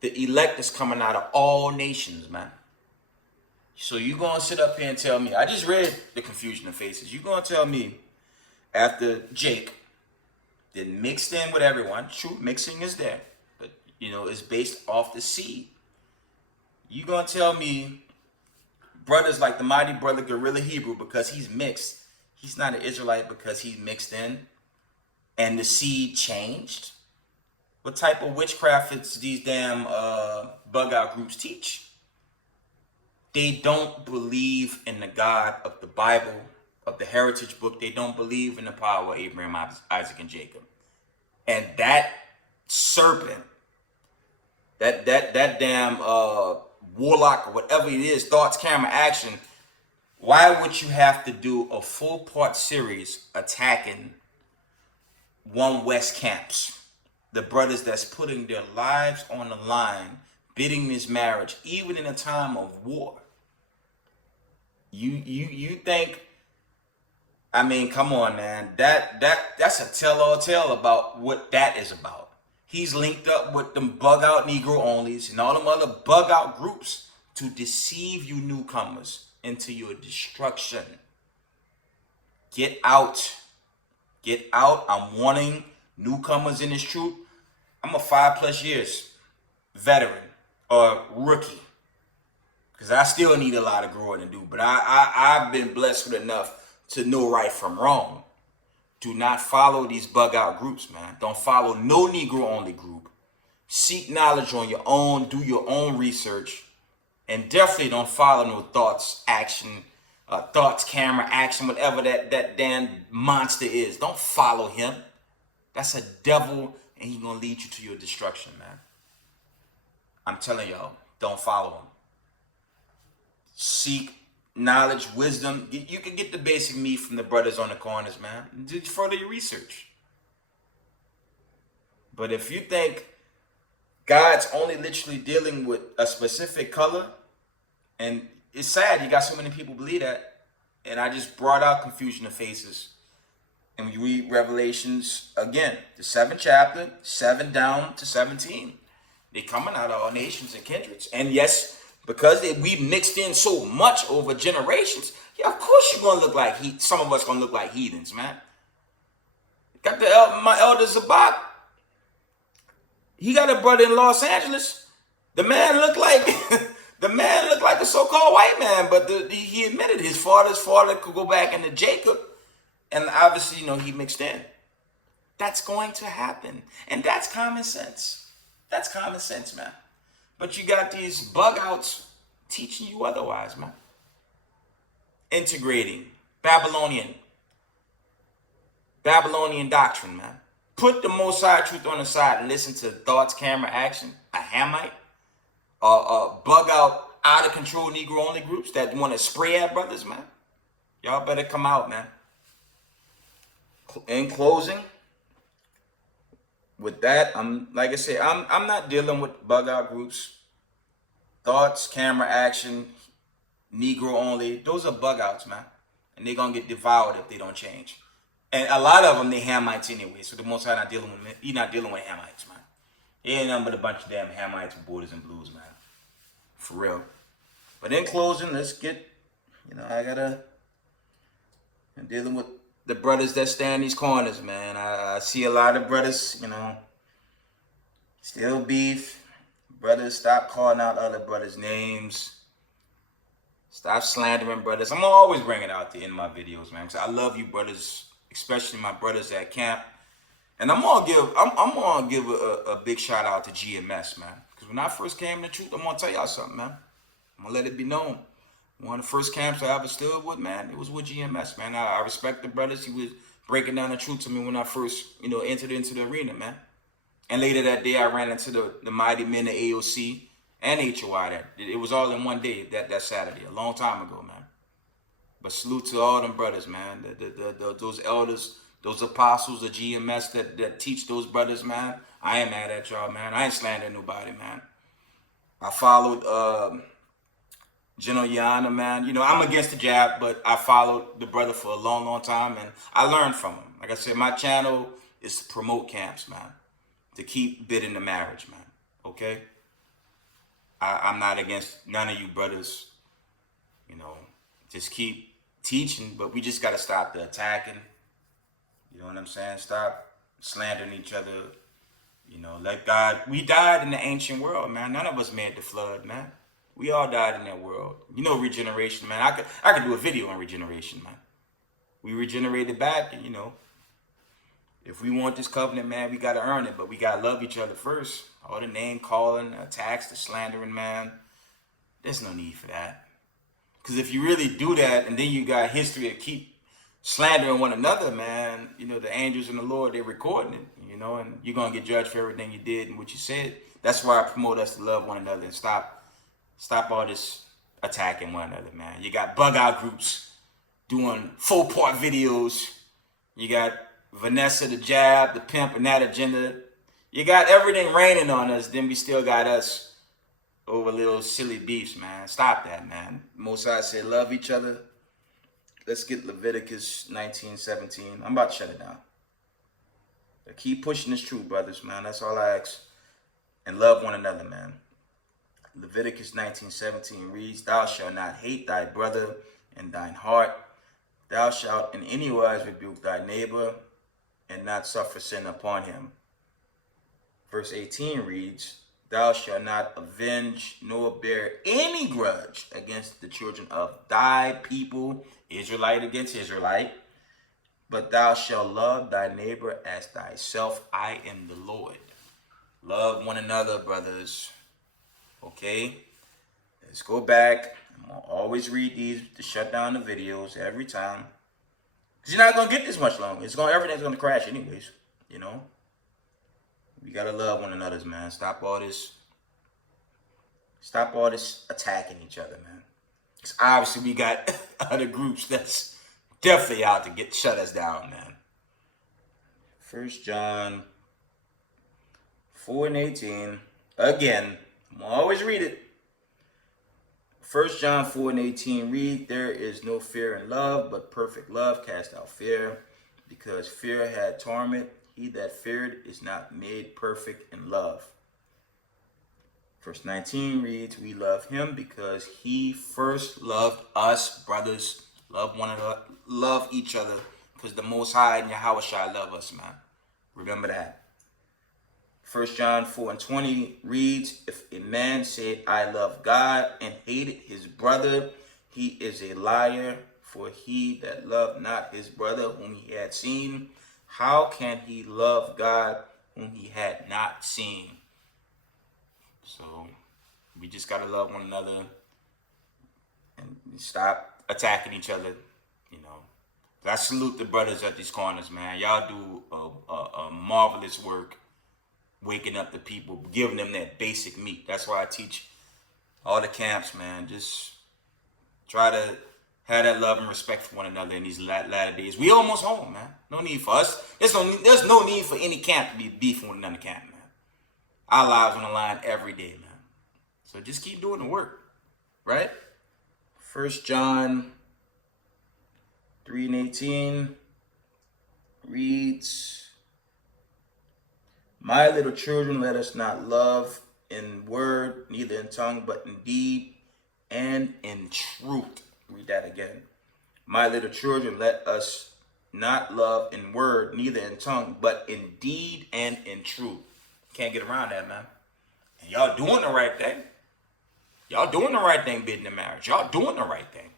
The elect is coming out of all nations, man. So you gonna sit up here and tell me, I just read the confusion of faces. You gonna tell me after Jake then mixed in with everyone, true, mixing is there, but it's based off the seed. You gonna tell me brothers like the mighty brother Gorilla Hebrew, because he's mixed, he's not an Israelite because he's mixed in and the seed changed? What type of witchcraft is these damn bug out groups teach? They don't believe in the God of the Bible, of the heritage book. They don't believe in the power of Abraham, Isaac, and Jacob. And that serpent, that damn warlock or whatever it is, thoughts, camera, action, why would you have to do a full part series attacking One West camps? The brothers that's putting their lives on the line, bidding this marriage, even in a time of war. You think, I mean, come on, man. That's a tell-all tale about what that is about. He's linked up with them bug-out Negro onlys and all them other bug-out groups to deceive you newcomers into your destruction. Get out. Get out. I'm warning newcomers in this troop. I'm a 5+ years veteran or rookie, because I still need a lot of growing to do. But I've been blessed with enough to know right from wrong. Do not follow these bug out groups, man. Don't follow no Negro only group. Seek knowledge on your own. Do your own research. And definitely don't follow no thoughts, camera, action, whatever that damn monster is. Don't follow him. That's a devil, and he's going to lead you to your destruction, man. I'm telling y'all, don't follow him. Seek knowledge, wisdom. You can get the basic meat from the brothers on the corners, man. Do further your research. But if you think God's only literally dealing with a specific color, and it's sad you got so many people believe that, and I just brought out confusion of faces. And we read Revelations again, the 7th chapter, 7 down to 17. They're coming out of all nations and kindreds. And yes, because we mixed in so much over generations, yeah, of course you're gonna look like some of us gonna look like heathens, man. Got my elder Zabak. He got a brother in Los Angeles. The man looked like a so-called white man, but he admitted his father's father could go back into Jacob, and obviously, he mixed in. That's going to happen, and that's common sense. That's common sense, man. But you got these bug outs teaching you otherwise, man. Integrating Babylonian doctrine, man. Put the Most High truth on the side and listen to thoughts, camera, action, a Hamite, bug out of control Negro only groups that want to spray at brothers, man. Y'all better come out, man. In closing, with that, I'm not dealing with bug out groups. Thoughts, camera, action, Negro only. Those are bug outs, man. And they're going to get devoured if they don't change. And a lot of them, they Hamites anyway. So the Most High not dealing with, he not dealing with Hamites, man. He ain't nothing but a bunch of damn Hamites with borders and blues, man. For real. But in closing, let's get, I'm dealing with the brothers that stand these corners, man. I see a lot of brothers, still beef. Brothers, stop calling out other brothers' names. Stop slandering brothers. I'm always bringing it out in my videos, man. Because I love you brothers, especially my brothers at camp. And I'm gonna give a big shout out to GMS, man. Because when I first came to truth, I'm gonna tell y'all something, man. I'm gonna let it be known. One of the first camps I ever stood with, man, it was with GMS, man. I respect the brothers. He was breaking down the truth to me when I first, entered into the arena, man. And later that day, I ran into the mighty men of AOC and HOI. It was all in one day, that Saturday, a long time ago, man. But salute to all them brothers, man. Those elders, those apostles of GMS that teach those brothers, man. I ain't mad at y'all, man. I ain't slandering nobody, man. I followed General Yana, man. You know, I'm against the jab, but I followed the brother for a long, long time, and I learned from him. Like I said, my channel is to promote camps, man, to keep bidding the marriage, man. Okay? I'm not against none of you brothers. You know, just keep teaching, but we just got to stop the attacking. You know what I'm saying? Stop slandering each other. You know, let God. We died in the ancient world, man. None of us made the flood, man. We all died in that world. You know, regeneration, man. I could do a video on regeneration, man. We regenerated back, and you know, if we want this covenant, man, we gotta earn it. But we gotta love each other first. All the name calling, attacks, the slandering, man. There's no need for that. Because if you really do that, and then you got history of keep slandering one another, man, you know, the angels and the Lord, they're recording it, you know, and you're going to get judged for everything you did and what you said. That's why I promote us to love one another and stop all this attacking one another, man. You got bug-out groups doing full-part videos. You got Vanessa, the jab, the pimp, and that agenda. You got everything raining on us, then we still got us over little silly beefs, man. Stop that, man. Most High said love each other. Let's get Leviticus 19:17. I'm about to shut it down. But keep pushing this truth, brothers, man. That's all I ask. And love one another, man. Leviticus 19:17 reads, Thou shalt not hate thy brother in thine heart. Thou shalt in any wise rebuke thy neighbor and not suffer sin upon him. Verse 18 reads, Thou shalt not avenge nor bear any grudge against the children of thy people, Israelite against Israelite, but thou shalt love thy neighbor as thyself. I am the Lord. Love one another, brothers. Okay? Let's go back. I'm going to always read these to shut down the videos every time. Because you're not going to get this much longer. Everything's going to crash anyways, you know? We got to love one another, man. Stop all this attacking each other, man. Because obviously we got other groups that's definitely out to shut us down, man. 1 John 4:18. Again, I'm going to always read it. 1 John 4:18 read, There is no fear in love, but perfect love cast out fear, because fear had torment. He that feared is not made perfect in love. Verse 19 reads, We love him because he first loved us, brothers. Love one another, love each other, because the Most High and Yahweh shall love us, man. Remember that. 1 John 4:20 reads, If a man said, I love God, and hated his brother, he is a liar. For he that loved not his brother whom he had seen, how can he love God whom he had not seen? So we just got to love one another and stop attacking each other, you know. I salute the brothers at these corners, man. Y'all do a marvelous work waking up the people, giving them that basic meat. That's why I teach all the camps, man. Just try to have that love and respect for one another in these latter days. We almost home, man. No need for us. There's no need for any camp to be beefing with another camp, man. Our lives on the line every day, man. So just keep doing the work, right? 1 John 3:18 reads, My little children, let us not love in word, neither in tongue, but in deed and in truth. Read that again. My little children, let us not love in word, neither in tongue, but in deed and in truth. Can't get around that, man. And y'all doing the right thing. Y'all doing the right thing bidding the marriage. Y'all doing the right thing.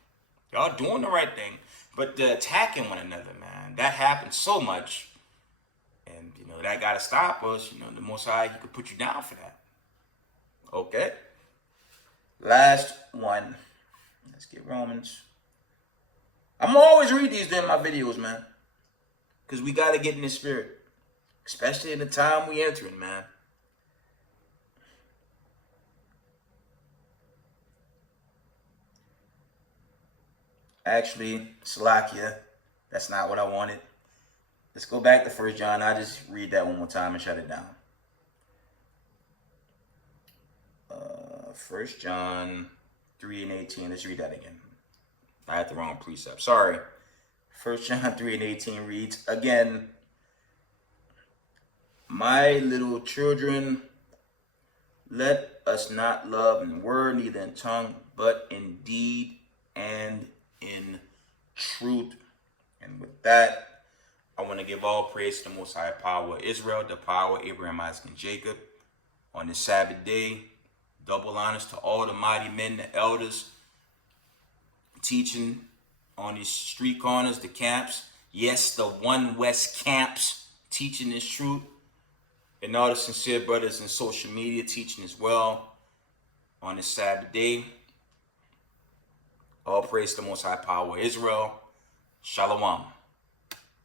Y'all doing the right thing. But the attacking one another, man, that happens so much. And, you know, that got to stop us. You know, the Most High, he could put you down for that. Okay? Last one. Let's get Romans. I'm going to always read these in my videos, man. Because we got to get in the spirit. Especially in the time we entering, man. Actually, Salakia, that's not what I wanted. Let's go back to 1 John. I'll just read that one more time and shut it down. 1 John 3 and 18. Let's read that again. I had the wrong precept. Sorry. 1 John 3 and 18 reads, again, my little children, let us not love in word, neither in tongue, but in deed and in truth. And with that, I want to give all praise to the Most High Power of Israel, the power of Abraham, Isaac, and Jacob. On this Sabbath day, double honors to all the mighty men, the elders, teaching on these street corners, the camps. Yes, the One West camps, teaching this truth. And all the sincere brothers in social media teaching as well on this Sabbath day. All praise to the Most High Power of Israel. Shalom.